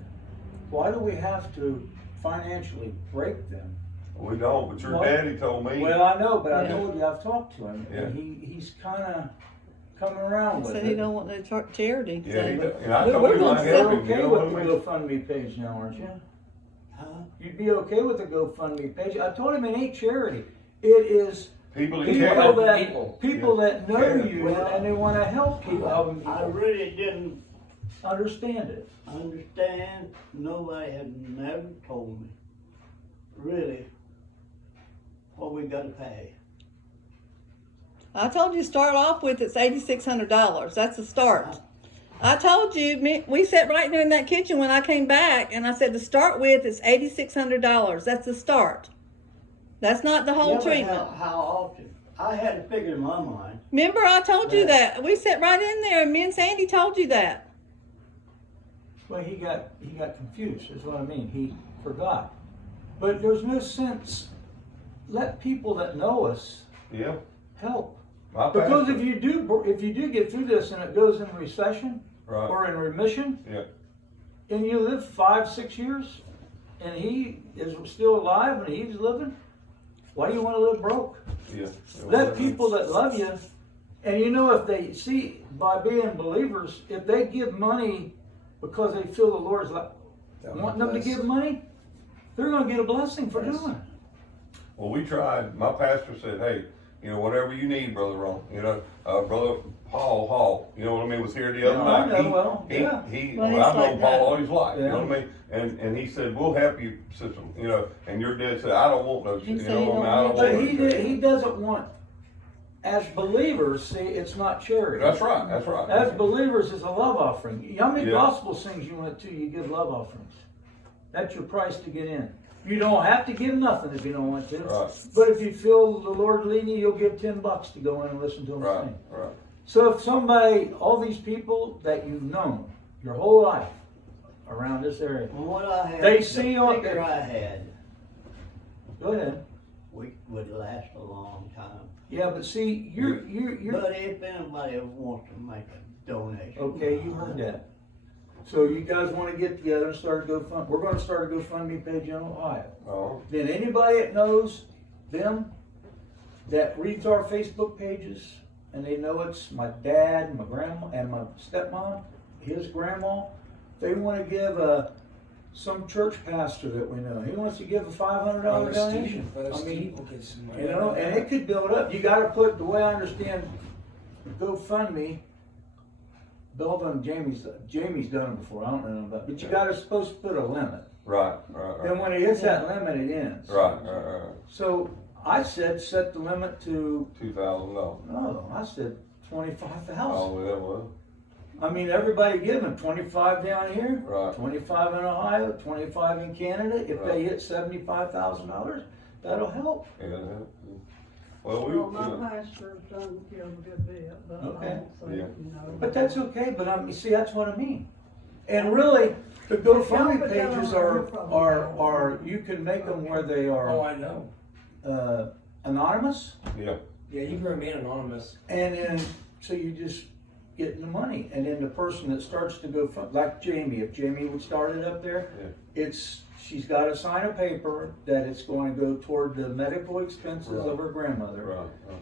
Why do we have to financially break them? We don't, but your Well- daddy told me. Well, I know, but I Yeah. told you, I've talked to him, and he's kinda coming around with Said it. he don't want no charity. Yeah, so- and I But told we're him I gonna be help him, okay what I with the mean? GoFundMe page now, aren't you? Huh? You'd be okay with the GoFundMe page? I told him it ain't charity. It is People in people Canada, that know Yeah. you and they wanna help people. I really didn't Understand it. understand. Nobody had never told me really what we gotta pay. I told you to start off with it's $8,600. That's the start. I told you, we sat right there in that kitchen when I came back, and I said to start with it's $8,600. That's the start. That's not the whole Yeah, but treatment. How often? I had to figure in my mind. Remember, I told you that. We sat right in there, and me and Sandy told you that. Well, he got confused, is what I mean. He forgot. But there's no sense. Let people that know us yeah, help. my Because pastor, if you do get through this and it goes in recession right, or in remission, yeah, and you live 5-6 years, and he is still alive and he's living, why do you want to live broke? yeah. Let people that love you, and if they see by being believers, if they give money because they feel the Lord's wanting them to give money, they're going to get a blessing for doing it. Well, we tried. My pastor said, "Hey, whatever you need, Brother Ron. Brother Paul Hall. You know what I mean? Was here the other Yeah, I night. know, well, yeah. Well, I've he's known like Paul that. all his life. You know Yeah. what I mean? And he said, "We'll help you, sister. And your dad said, I don't want those. He You said know he what I mean? don't I don't want want But those." he doesn't want, as believers, see, it's not charity. That's right. That's right. As believers, it's a love offering. How many Yeah. gospel sings you went to, you give love offerings? That's your price to get in. You don't have to give nothing if you don't want to. Right. But if you feel the Lord leading you, you'll give $10 to go in and listen to him Right. sing. Right. So if somebody, all these people that you've known your whole life around this area, Well, what I had, They the see on- figure I had, go ahead. would last a long time. Yeah, but see, you're But if anybody ever wants to make a donation. okay. You heard that. So you guys want to get together and start a GoFundMe? We're going to start a GoFundMe page in Ohio. Oh, Then anybody that knows them, that reads our Facebook pages, and they know it's my dad, my grandma, and my stepmom, his grandma, they wanna give some church pastor that we know, he wants to give a $500 donation. Brother I mean, Steve will get some money. you know, and it could build up. You gotta put, the way I understand GoFundMe, Belva and Jamie's done it before, I don't know about, but you gotta supposed to put a limit. Right. Then when it hits that limit, it ends. Right. So I said, set the limit to, $2,000. no, I said 25,000. Oh, yeah, well, I mean, everybody giving 25 down here, right. 25 in Ohio, 25 in Canada. If Right. they hit $75,000, that'll help. Yeah. Well, we, Well, you my know, pastor done give a good bit, but I Okay. won't say, Yeah. you know. But that's okay, but you see, that's what I mean. And really, the GoFundMe Yeah, but pages no are, problem. you can make them where they Oh, are, I know. anonymous, yeah, Yeah, you can remain anonymous. and then, so you just get the money, and then the person that starts to go, like Jamie, if Jamie would start it up there, Yeah. she's gotta sign a paper that it's going to go toward the medical expenses Right. of her grandmother. right.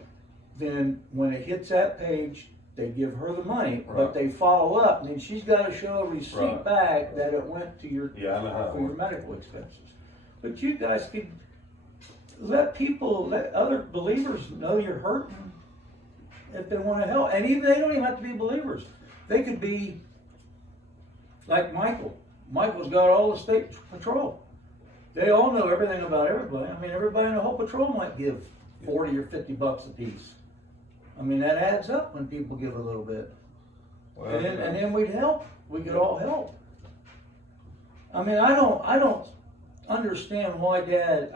Then when it hits that page, they give her the money, but Right. they follow up, and then she's gotta show a receipt Right. back that it went to your, Yeah, I know how it for your works. medical expenses. But you guys could let other believers know you're hurting if they wanna help, and even, they don't even have to be believers. They could be like Michael. Michael's got all the state patrol. They all know everything about everybody. I mean, everybody in the whole patrol might give 40 or $50 a piece. I mean, that adds up when people give a little bit. Well, And then we'd help. We could all help. I mean, I don't understand why Dad,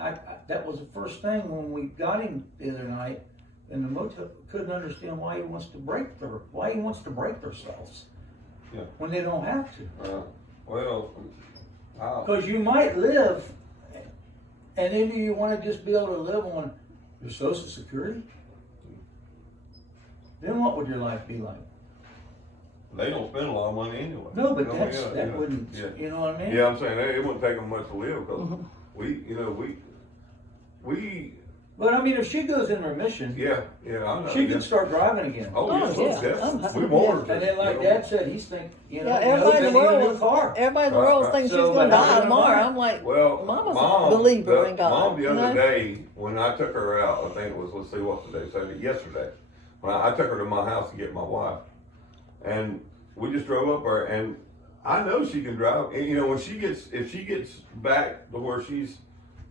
that was the first thing when we got him the other night in the motel, couldn't understand why he wants to break themselves. Yeah. When they don't have to. Well, Because you might live, and then do you want to just be able to live on your Social Security? Then what would your life be like? they don't spend a lot of money anyway. No, but You know, that's, yeah, that yeah, wouldn't, Yeah. you know what I mean? Yeah, I'm saying it wouldn't take them much to live because we, But I mean, if she goes in remission, yeah, I know. she yeah. can start driving again. Oh, Oh, yes, yeah. definitely. We want her to. And then like you know. Dad said, he's thinking, Yeah, everybody in the they need a new world, car. everybody in the Right, world right. thinks she's So, gonna but die I- tomorrow. I'm like, Well, Mama's Mom, a believer in God. Mom, the you other know? day, when I took her out, I think it was, let's see, what's the day, Saturday, yesterday. When I took her to my house to get my wife. And we just drove up there, and I know she can drive. And, you know, if she gets back to where she's,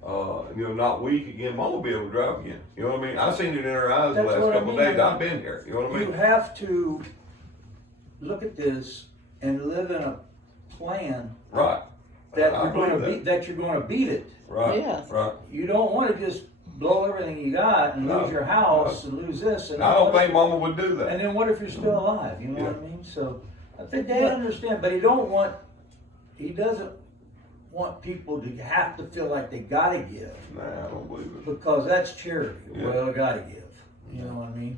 not weak again, Mom will be able to drive again. You know what I mean? I've seen it in her eyes the That's last what I couple of mean. days. I've been here. You know what I You mean? have to look at this and live in a plan Right. that I you're gonna believe beat, that you're gonna beat it. Right. Yes. Right. You don't wanna just blow everything you got and No, lose your house and lose this and. And I don't what if- think Mama would do that. And then what if you're still alive, you know what I Yeah. mean? So, I think Dad understand, but he doesn't want people to have to feel like they gotta give, Nah, I don't believe it. because that's charity, Yeah. well, I gotta give, you know what I mean?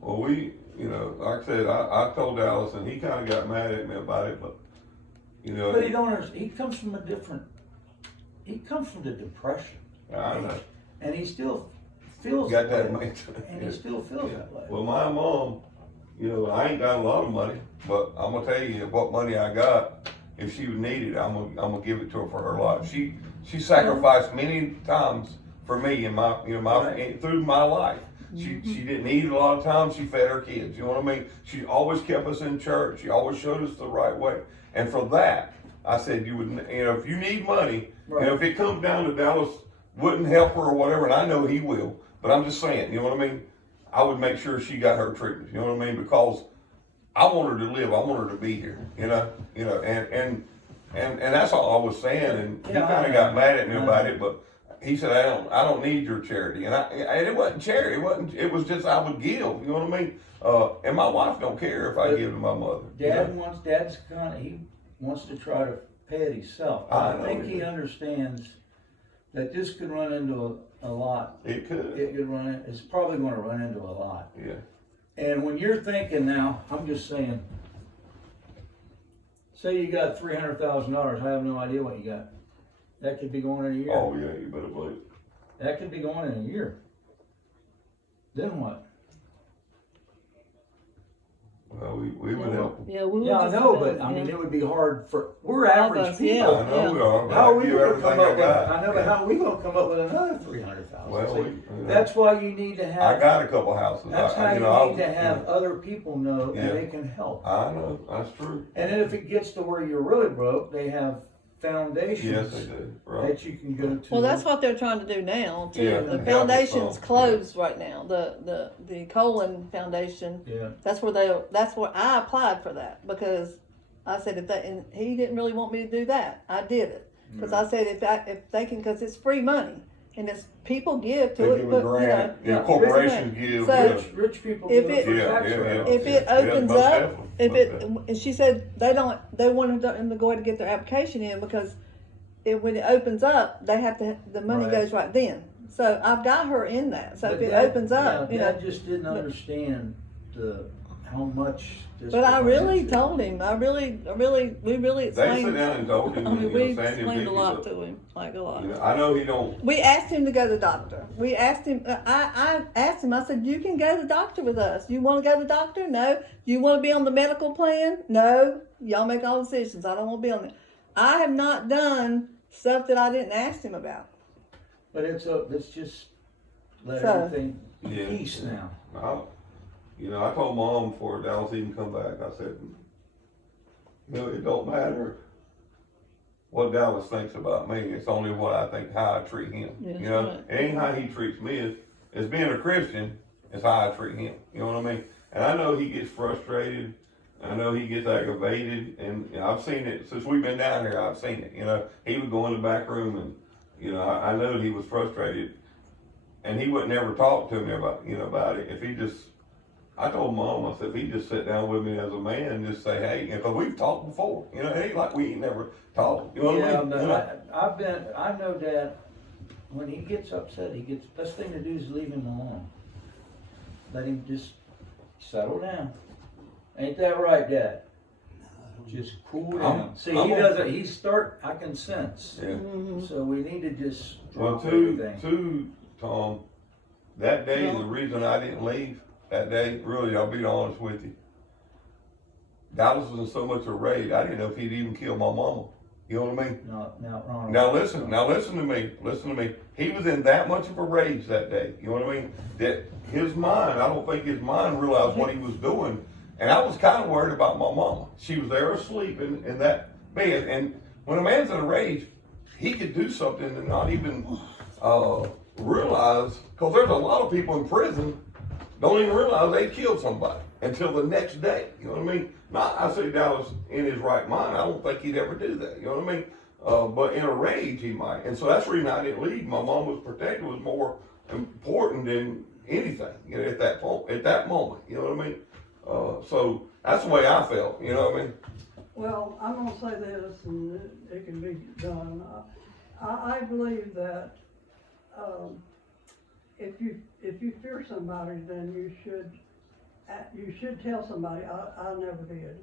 Well, like I said, I told Dallas, and he kind of got mad at me about it, but, But he don't understand, he comes from the depression, I know. and he still feels Got that that way, man. and he still feels that way. Well, my mom, I ain't got a lot of money, but I'm gonna tell you what money I got. If she would need it, I'm gonna give it to her for her life. She sacrificed many times for me in my Right. through my life. She didn't eat a lot of times. She fed her kids. You know what I mean? She always kept us in church. She always showed us the right way. And for that, I said, if you need money, Right. if it comes down to Dallas wouldn't help her or whatever, and I know he will, but I'm just saying, you know what I mean? I would make sure she got her treatment. You know what I mean? Because I want her to live. I want her to be here. And that's all I was saying. And he Yeah, kind I of got know. mad at me I about know. it, but he said, I don't need your charity. And it wasn't charity. It was just I would give. You know what I mean? And my wife don't care if I But give to my mother. He wants to try to pay it himself. I I know think he he does. understands that this could run into a lot. It could. It's probably gonna run into a lot. Yeah. And when you're thinking now, I'm just saying, say you got $300,000, I have no idea what you got. That could be going in a year. Oh yeah, you better believe it. That could be going in a year. Then what? know, we would help. Yeah, we would. Yeah, I just know, do it, but I mean, yeah. it would be hard for, we're All of average us, people. yeah. I know we are, but How I are we give gonna everything come I up with, got. I know, but how are we gonna come up with another 300,000? Well, See, we- that's why you need to have. I got a couple houses. That's how I- you know, need to have other people know, Yeah. and they can help. I know, that's true. And then if it gets to where you're really broke, they have Yes, foundations they do, right. that you can go to. Well, that's what they're trying to do now too. Yeah, The help us foundation's all, closed right now. The Colon Foundation. Yeah, That's where I applied for that because I said and he didn't really want me to do that. I did it because I said if they can, because it's free money and it's people give to They it, give a but grant, you know, yeah, corporations it's a give, grant. yeah. So rich people If do it- for Yeah, tax yeah, write-offs. if it Yeah, opens most up, definitely, if most it, definitely. and she said they wanted them to go ahead and get their application in because when it opens up, they have to, the money Right. goes right then. So I've got her in that. So But if it Dad- opens up, yeah, you know. Dad just didn't understand how much this. But I was really into. told him. we really They explained. sit down and told him, I mean, you we know, Sandy and explained a Vicky, lot look, to him, like a lot. you know, I know he don't, We asked him to go to the doctor. We asked him. I asked him. I said, "You can go to the doctor with us. You want to go to the doctor? No. You want to be on the medical plan? No. Y'all make all decisions. I don't want to be on it. I have not done stuff that I didn't ask him about. But let's just let So- everything be Yeah. peace now. I told Mom before Dallas even come back, I said, it don't matter what Dallas thinks about me, it's only what I think, how I treat him. Yes, You know, right. it ain't how he treats me, as being a Christian, it's how I treat him, you know what I mean? And I know he gets frustrated, I know he gets aggravated, and I've seen it, since we've been down here, I've seen it, he would go in the back room and, I know he was frustrated, and he would never talk to me about it, if he just, I told Mom, I said, if he just sit down with me as a man and just say, hey, because we've talked before, it ain't like we ain't never talked, you know what I Yeah, mean? but I know Dad, when he gets upset, best thing to do is leave him alone. Let him just settle down. Ain't that right, Dad? Just cool down. See, I'm he a- doesn't, I can sense. Yeah. Mm-hmm. So we need to just Well, drop everything. too, Tom, that day, the reason I didn't leave that day, really, I'll be honest with you. Dallas was in so much of a rage, I didn't know if he'd even kill my mama. You know what I mean? No, Ronald. Now listen to me. He was in that much of a rage that day. You know what I mean? That his mind, I don't think his mind realized what he was doing. And I was kind of worried about my mama. She was there asleep in that bed. And when a man's in a rage, he could do something and not even realize, because there's a lot of people in prison don't even realize they killed somebody until the next day. You know what I mean? Not, I say Dallas in his right mind. I don't think he'd ever do that. You know what I mean? But in a rage, he might. And so that's the reason I didn't leave. My mom was protected was more important than anything. At that point, at that moment. You know what I mean? So that's the way I felt. You know what I mean? Well, I'm gonna say this, and it can be done. I believe that, if you fear somebody, then you should tell somebody. I never did.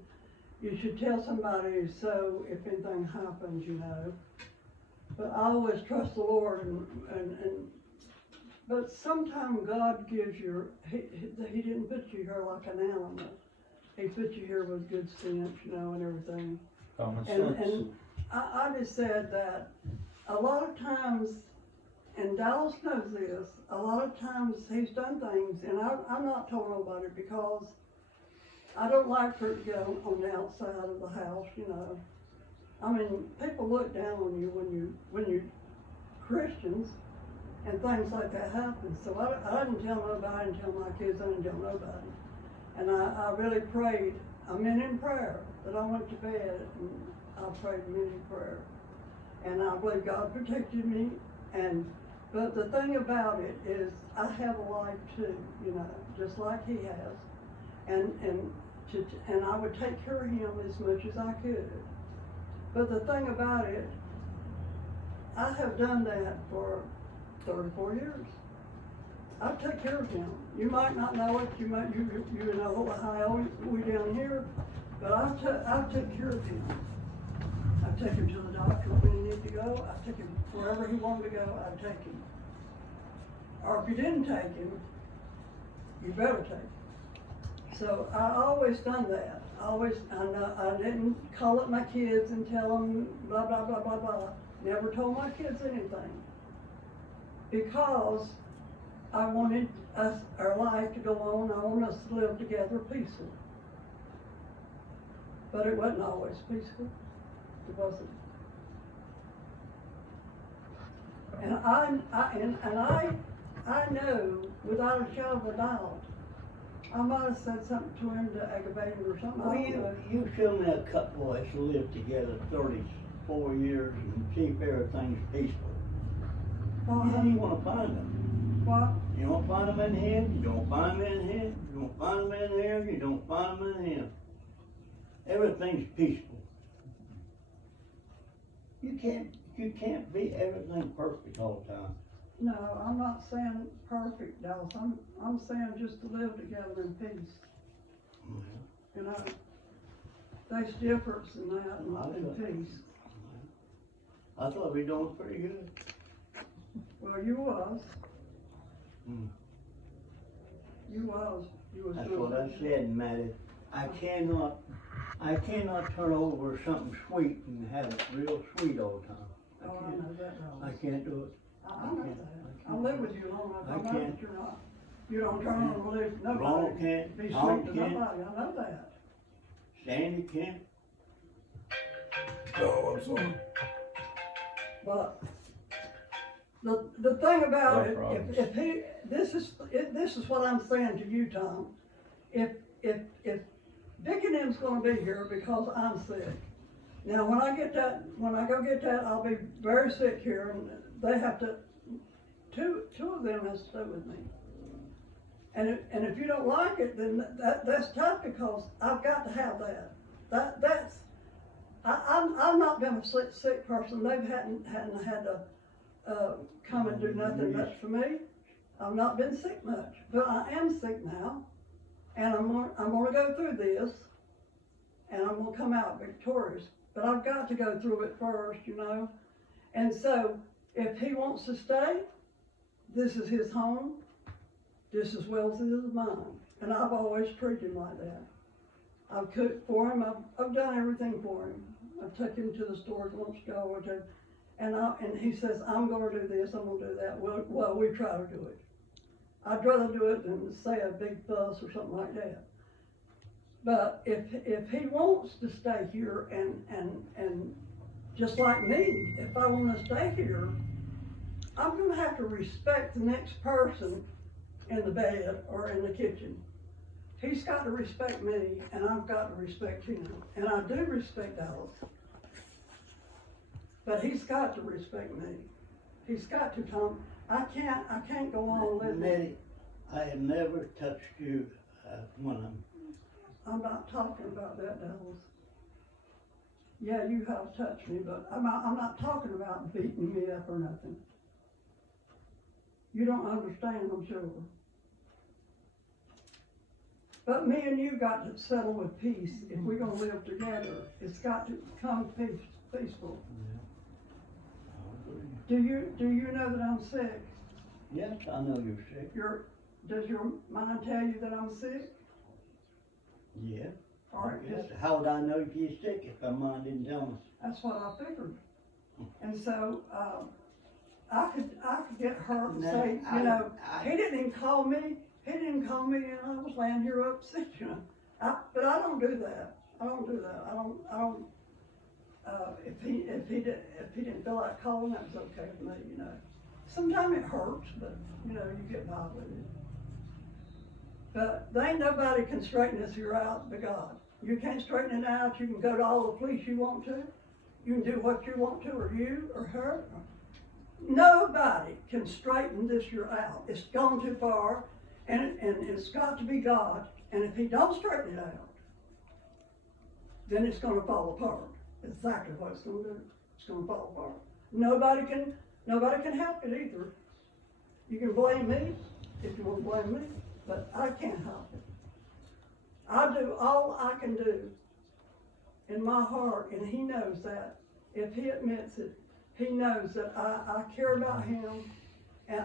You should tell somebody, so if anything happens, But I always trust the Lord, but sometimes God gives He didn't put you here like an animal. He put you here with good sense, and everything. Common sense. And I just said that a lot of times, and Dallas knows this, a lot of times he's done things, and I'm not told nobody because I don't like for it to go on the outside of the house, I mean, people look down on you when you're Christians, and things like that happen. So I didn't tell nobody, I didn't tell my kids, I didn't tell nobody. And I really prayed, in prayer, that I went to bed and I prayed many prayer. And I believe God protected me. But the thing about it is I have a life too, just like he has. And I would take care of him as much as I could. But the thing about it, I have done that for 34 years. I take care of him. You might not know it, you know Ohio, we down here, but I took care of him. I take him to the doctor when he needed to go. I took him wherever he wanted to go. I'd take him. Or if you didn't take him, you better take him. So I always done that. I didn't call up my kids and tell them blah, blah, blah, blah, blah. Never told my kids anything. Because I wanted us, our life to go on. I want us to live together peaceful. But it wasn't always peaceful. It wasn't. And I know without a shadow of a doubt, I might have said something to him to aggravate him or something. Well, I don't know. you show me a couple that's lived together 34 years and keep everything peaceful. Well, How do you wanna find them? what? You don't find them in here, you don't find them in here, you don't find them in here, you don't find them in here. Everything's peaceful. You can't be everything perfect all the time. No, I'm not saying perfect, Dallas. I'm saying just to live together in peace. You know, there's difference in that and peace. I thought we were doing pretty good. Well, you was. Hmm. You was. You was That's doing what I it. said, Matty. I cannot turn over something sweet and have it real sweet all the time. Oh, I know that, I Dallas. can't do it. I know that. I live with you long enough. I I know can't. that you're not. You don't turn on the live to Ron nobody. can't, Be Tom sweet to can't, nobody. I know that. Sandy can't. Oh, I'm sorry. But the thing about No it, problems. if he, this is what I'm saying to you, Tom. If Dick and them's gonna be here because I'm sick. Now, when I go get that, I'll be very sick here and they have to, two of them has to stay with me. And if you don't like it, then that's tough because I've got to have that. I've not been a sick person. They hadn't had to, come and do nothing much for me. I've not been sick much, but I am sick now. And I'm gonna go through this and I'm gonna come out victorious. But I've got to go through it first, you know? And so, if he wants to stay, this is his home, just as well as it is mine. And I've always treated him like that. I've cooked for him, I've done everything for him. I've taken him to the store once ago, and he says, I'm gonna do this, I'm gonna do that. Well, we try to do it. I'd rather do it than say a big fuss or something like that. But if he wants to stay here and just like me, if I wanna stay here, I'm gonna have to respect the next person in the bed or in the kitchen. He's got to respect me and I've got to respect him. And I do respect Dallas. But he's got to respect me. He's got to, Tom. I can't go on living. Matty, I have never touched you when I'm not talking about that, Dallas. Yeah, you have touched me, but I'm not talking about beating me up or nothing. You don't understand, I'm sure. But me and you got to settle with peace. If we're gonna live together, it's got to come peaceful. Do you know that I'm sick? Yes, I know you're sick. Does your mind tell you that I'm sick? Yeah. All right, Yes. How would I know you're sick if my mind didn't tell me? that's what I figured. And so, I could get hurt and No, say, you know, he didn't even call me and I was laying here upset, you know. But I don't do that. I don't, if he didn't feel like calling, that was okay with me, you know. Sometimes it hurts, but, you know, you get by with it. But there ain't nobody can straighten this here out but God. You can't straighten it out. You can go to all the police you want to. You can do what you want to, or you, or her. Nobody can straighten this here out. It's gone too far, and it's got to be God. And if he don't straighten it out, then it's gonna fall apart. Exactly what it's gonna do. It's gonna fall apart. Nobody can help it either. You can blame me if you want to blame me, but I can't help it. I do all I can do in my heart, and he knows that. If he admits it, he knows that I care about him, and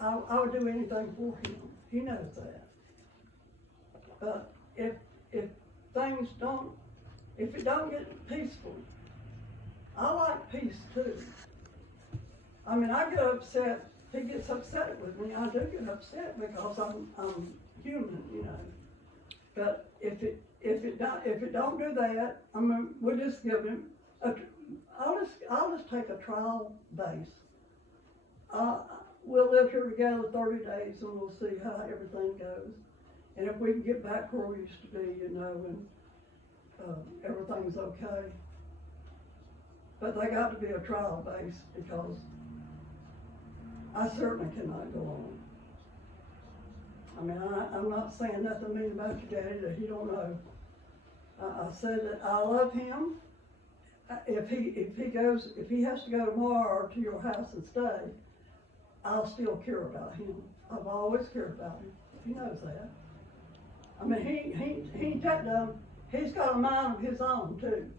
I would do anything for him. He knows that. But if things don't, if it don't get peaceful, I like peace too. I mean, I get upset, he gets upset with me, I do get upset because I'm human, you know. But if it don't do that, I mean, we'll just give him I'll just take a trial base. We'll live here together 30 days and we'll see how everything goes. And if we can get back where we used to be, you know, and everything's okay. But they got to be a trial base because I certainly cannot go on. I mean, I'm not saying nothing mean about your daddy that he don't know. I said that I love him. If he has to go tomorrow to your house and stay, I'll still care about him. I've always cared about him. He knows that. I mean, he he's got a mind of his own too,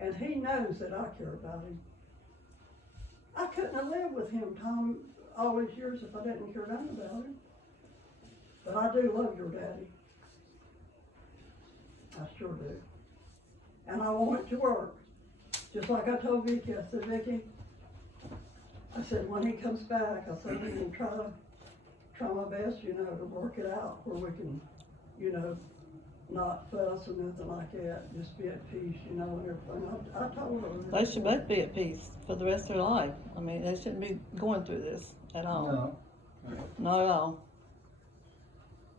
and he knows that I care about him. I couldn't have lived with him, Tom, all these years if I didn't care nothing about him. But I do love your daddy. I sure do. And I want it to work. Just like I told Vicky, I said, Vicky, I said, when he comes back, I said, we can try my best, you know, to work it out where we can, you know, not fuss or nothing like that, just be at peace, you know, and everything. I told her. They should both be at peace for the rest of their life. I mean, they shouldn't be going through this at all. No, Not at all.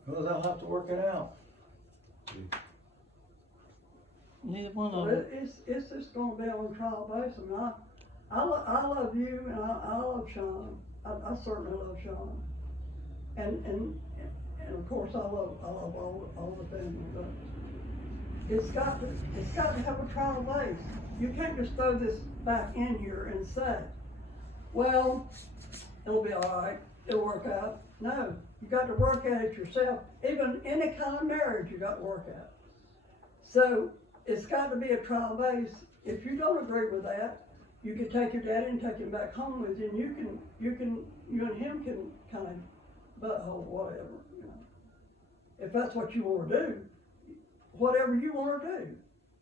well, they'll have to work it out. Neither one Well, of them. it's just gonna be on trial basis. I mean, I love you and I love Sean. I certainly love Sean. And of course I love all the family, but it's got to have a trial base. You can't just throw this back in here and say, well, it'll be all right, it'll work out. No, you got to work at it yourself. Even any kind of marriage you got to work at. So it's got to be a trial base. If you don't agree with that, you can take your daddy and take him back home with you, and you and him can kind of butthole whatever, you know. If that's what you want to do, whatever you want to do.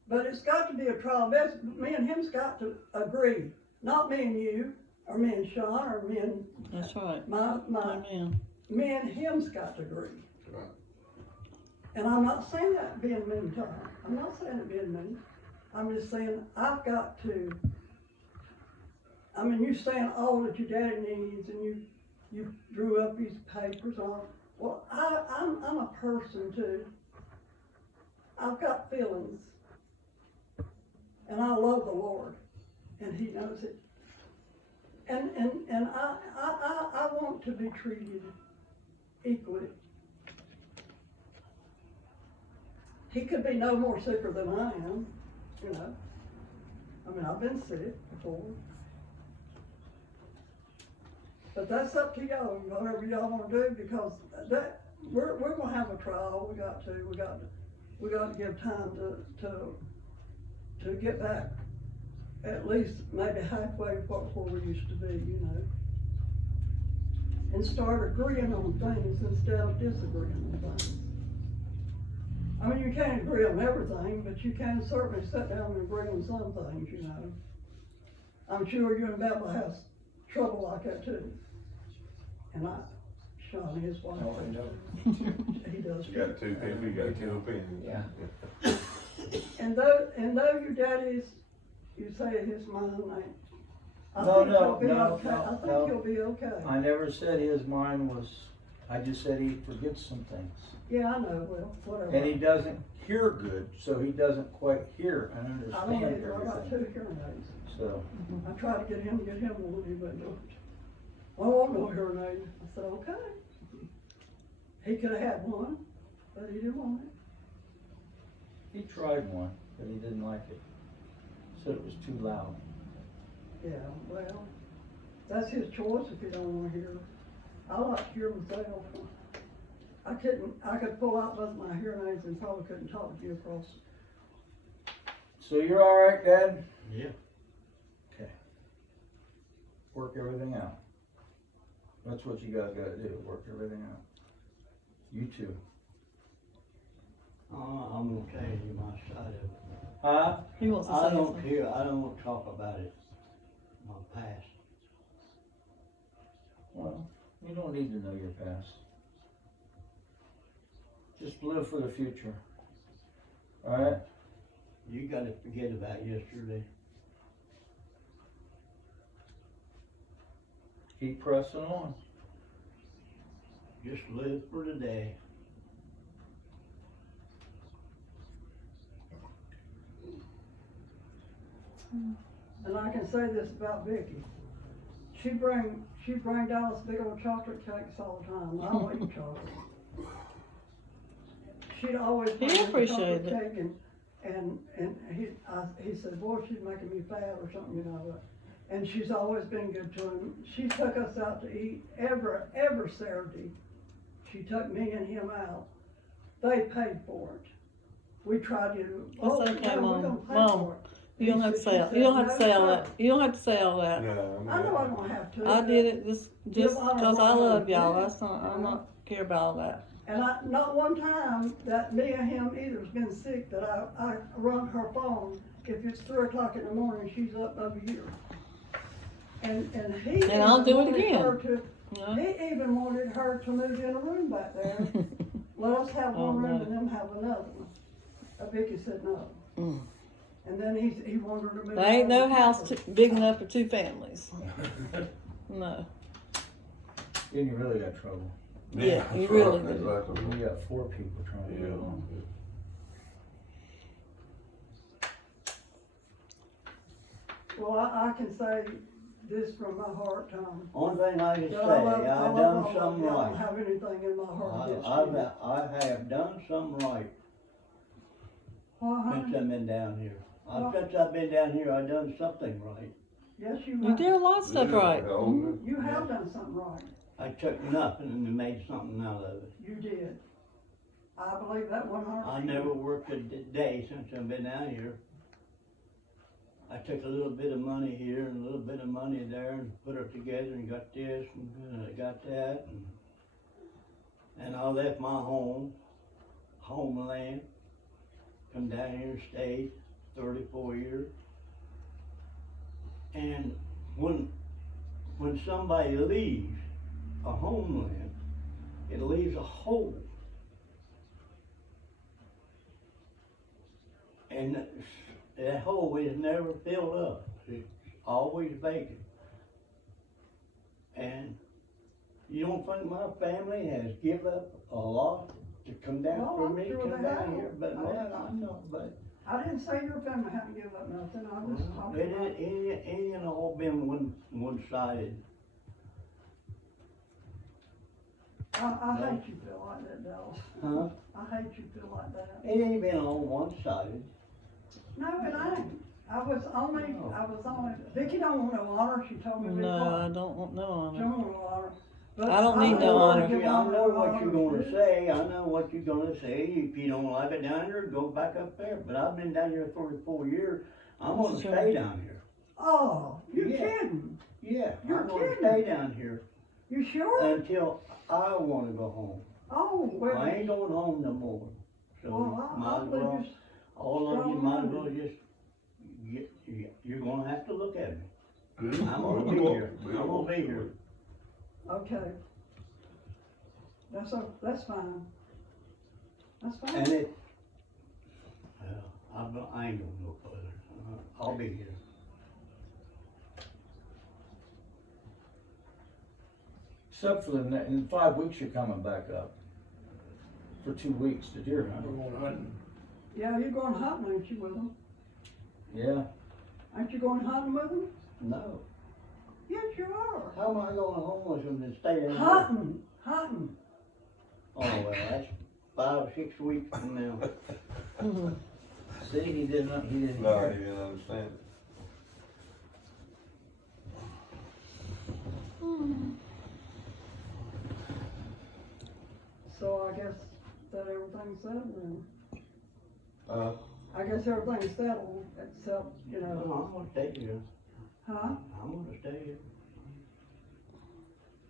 But it's got to be a trial base. Me and him's got to agree. Not me and you, or me and Sean, or me and That's right. me and him's got to agree. Right. And I'm not saying that being mean, Tom. I'm not saying it being mean. I'm just saying I've got to. I mean, you're saying all that your daddy needs, and you drew up these papers on. Well, I'm a person too. I've got feelings, and I love the Lord, and He knows it. And I want to be treated equally. He could be no more sicker than I am, you know. I mean, I've been sick before. But that's up to y'all, whatever y'all want to do, because that we're gonna have a trial. We got to give time to get back at least maybe halfway where we used to be, you know, and start agreeing on things instead of disagreeing on things. I mean, you can't agree on everything, but you can certainly sit down and agree on some things, you know. I'm sure you and Bella has trouble like that too. And Sean, his wife, he does. You got two people, you got two opinions. Yeah. And though your daddy's, you say his mind ain't, I No, think no, he'll be no, okay. no, I think no. he'll be okay. I never said his mind was, I just said he forgets some things. Yeah, I know, well, whatever. And he doesn't hear good, so he doesn't quite hear and I don't understand either, I got everything. 2 hearing aids. So, I tried to get him one, he wouldn't do it. I want no hearing aid. I said, okay. He could have had one, but he didn't want it. he tried one, but he didn't like it. Said it was too loud. Yeah, well, that's his choice if he don't wanna hear. I like to hear myself. I could pull out both my hearing aids and probably couldn't talk to you across. So you're all right, Dad? Yeah. Okay. Work everything out. That's what you guys gotta do, work everything out. You too. I'm gonna tell you my side of it. Huh? He wants to I say don't something. care, I don't wanna talk about it, my past. Well, you don't need to know your past. Just live for the future. Alright? You gotta forget about yesterday. Keep pressing on. Just live for today. And I can say this about Vicky. She bring Dallas big old chocolate cakes all the time. I don't eat chocolate. She'd always bring He me a appreciated chocolate cake and he said, boy, she's making me fat or something, you know. And she's always been good to him. She took us out to eat every Saturday. She took me and him out. They paid for it. We tried to. That's okay, we're Mom. gonna pay Mom, for it. You don't He have to said- say she all, you don't said, have to "No, say all sir." that. You don't have to say all that. No, I know I don't have to. I did it just honor cause where I I love was. y'all. Yeah. That's not, I'm not care about all that. And not one time that me or him either's been sick that I run her phone. If it's 3 o'clock in the morning, she's up over here. And he. And I'll even do it wanted again. her to- You know? He even wanted her to move in a room back there. Let us have Oh, one room no. and them have another one. Vicky said no. Mm. And then he wanted her to move. There ain't out no of house the big enough for 2 families. No. Then you really got trouble. Yeah, you that's really right, do. exactly. You got 4 people trying to get along. Well, I can say this from my heart, Tom. Only thing I can say, that I love I all done of something you. I don't right. have anything in my heart against I you. have done something right Well, since honey, I've been down here. Well- Since I've been down here, I done something right. yes, you You have. did a lot of stuff right. Mhm. You have done something right. I took nothing and made something out of it. You did. I believe that 100%. I never worked a day since I've been down here. I took a little bit of money here and a little bit of money there and put it together and got this and I got that and I left my homeland, come down here and stayed 34 years. And when somebody leaves a homeland, it leaves a hole. And that hole is never filled up. It's always vacant. And you don't think my family has given up a lot to come down Well, for I'm me to sure come they down have. here? But I well, didn't- I know, but I didn't say your family had to give up nothing. I just talked it about. ain't all been one-sided. I hate you feel like that, Dallas. Huh? I hate you feel like that. It ain't been all one-sided. No, it ain't. I was only, Vicky don't want no honor. She told me to be No, I quiet. don't want no She honor. don't want no honor. But I don't need would no like honor. to give I know honor what where you're honor's gonna due. say, I know what you're gonna say, if you don't like it down here, go back up there, but I've been down here 34 years, I'm gonna Sure. stay down here. Oh, you're Yeah. kidding. Yeah, You're I'm gonna kidding. stay down here You sure? until I wanna go home. Oh, well. I ain't going home no more, so Well, I might as believe well, you. all of you strong might as minded. well just, you're gonna have to look at me. Good. I'm gonna be here, I'm gonna be here. Okay. That's fine. That's fine. And it, I ain't gonna go further, I'll be here. Except for in 5 weeks, you're coming back up. For 2 weeks to deer hunt. Yeah, you're going hunting, ain't you, with them? Yeah. Aren't you going hunting with them? No, Yes, you are. how am I going home with them and stay in here? Hunting, hunting. Oh, well, that's 5 or 6 weeks from now. See, he didn't No, hear. he didn't understand it. So I guess that everything's settled then. I guess everything's settled except, you No, know, I'm gonna stay here, huh? I'm gonna stay here.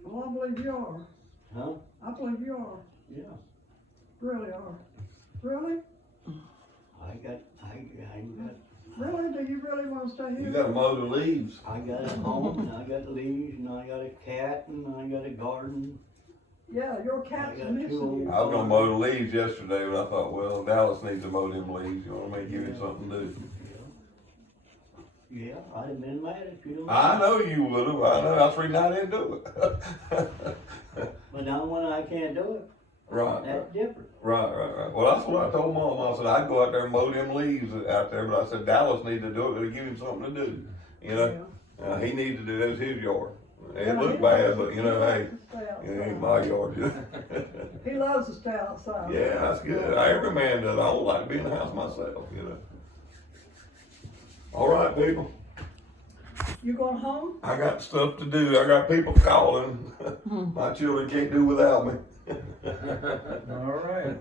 Well, I believe you are. Huh? I believe you are. Yeah. Really are. Really? I got, Really? Do you really wanna stay You here? gotta mow the leaves. I got a home, and I got leaves, and I got a cat, and I got a garden. Yeah, your cat's I got missing two you. I was gonna mow the leaves yesterday, but I thought, well, Dallas needs to mow them leaves, you know what I mean, give him something to do. Yeah, I'd have been mad if you. I know you would've, I know, that's the reason I didn't do it. But now when I can't do it, Right, that's different. right. Well, that's what I told Mom, I said, I'd go out there and mow them leaves out there, but I said, Dallas needs to do it, to give him something to do, you know? He needs to do, that's his yard. It Yeah, looked he bad, loves but to- you know, he hey, loves to stay it ain't outside. my yard. He loves to stay outside. Yeah, that's good. Every man does. I don't like to be in the house myself, you know. All right, people. You going home? I got stuff to do. I got people calling. My children can't do without me. All right.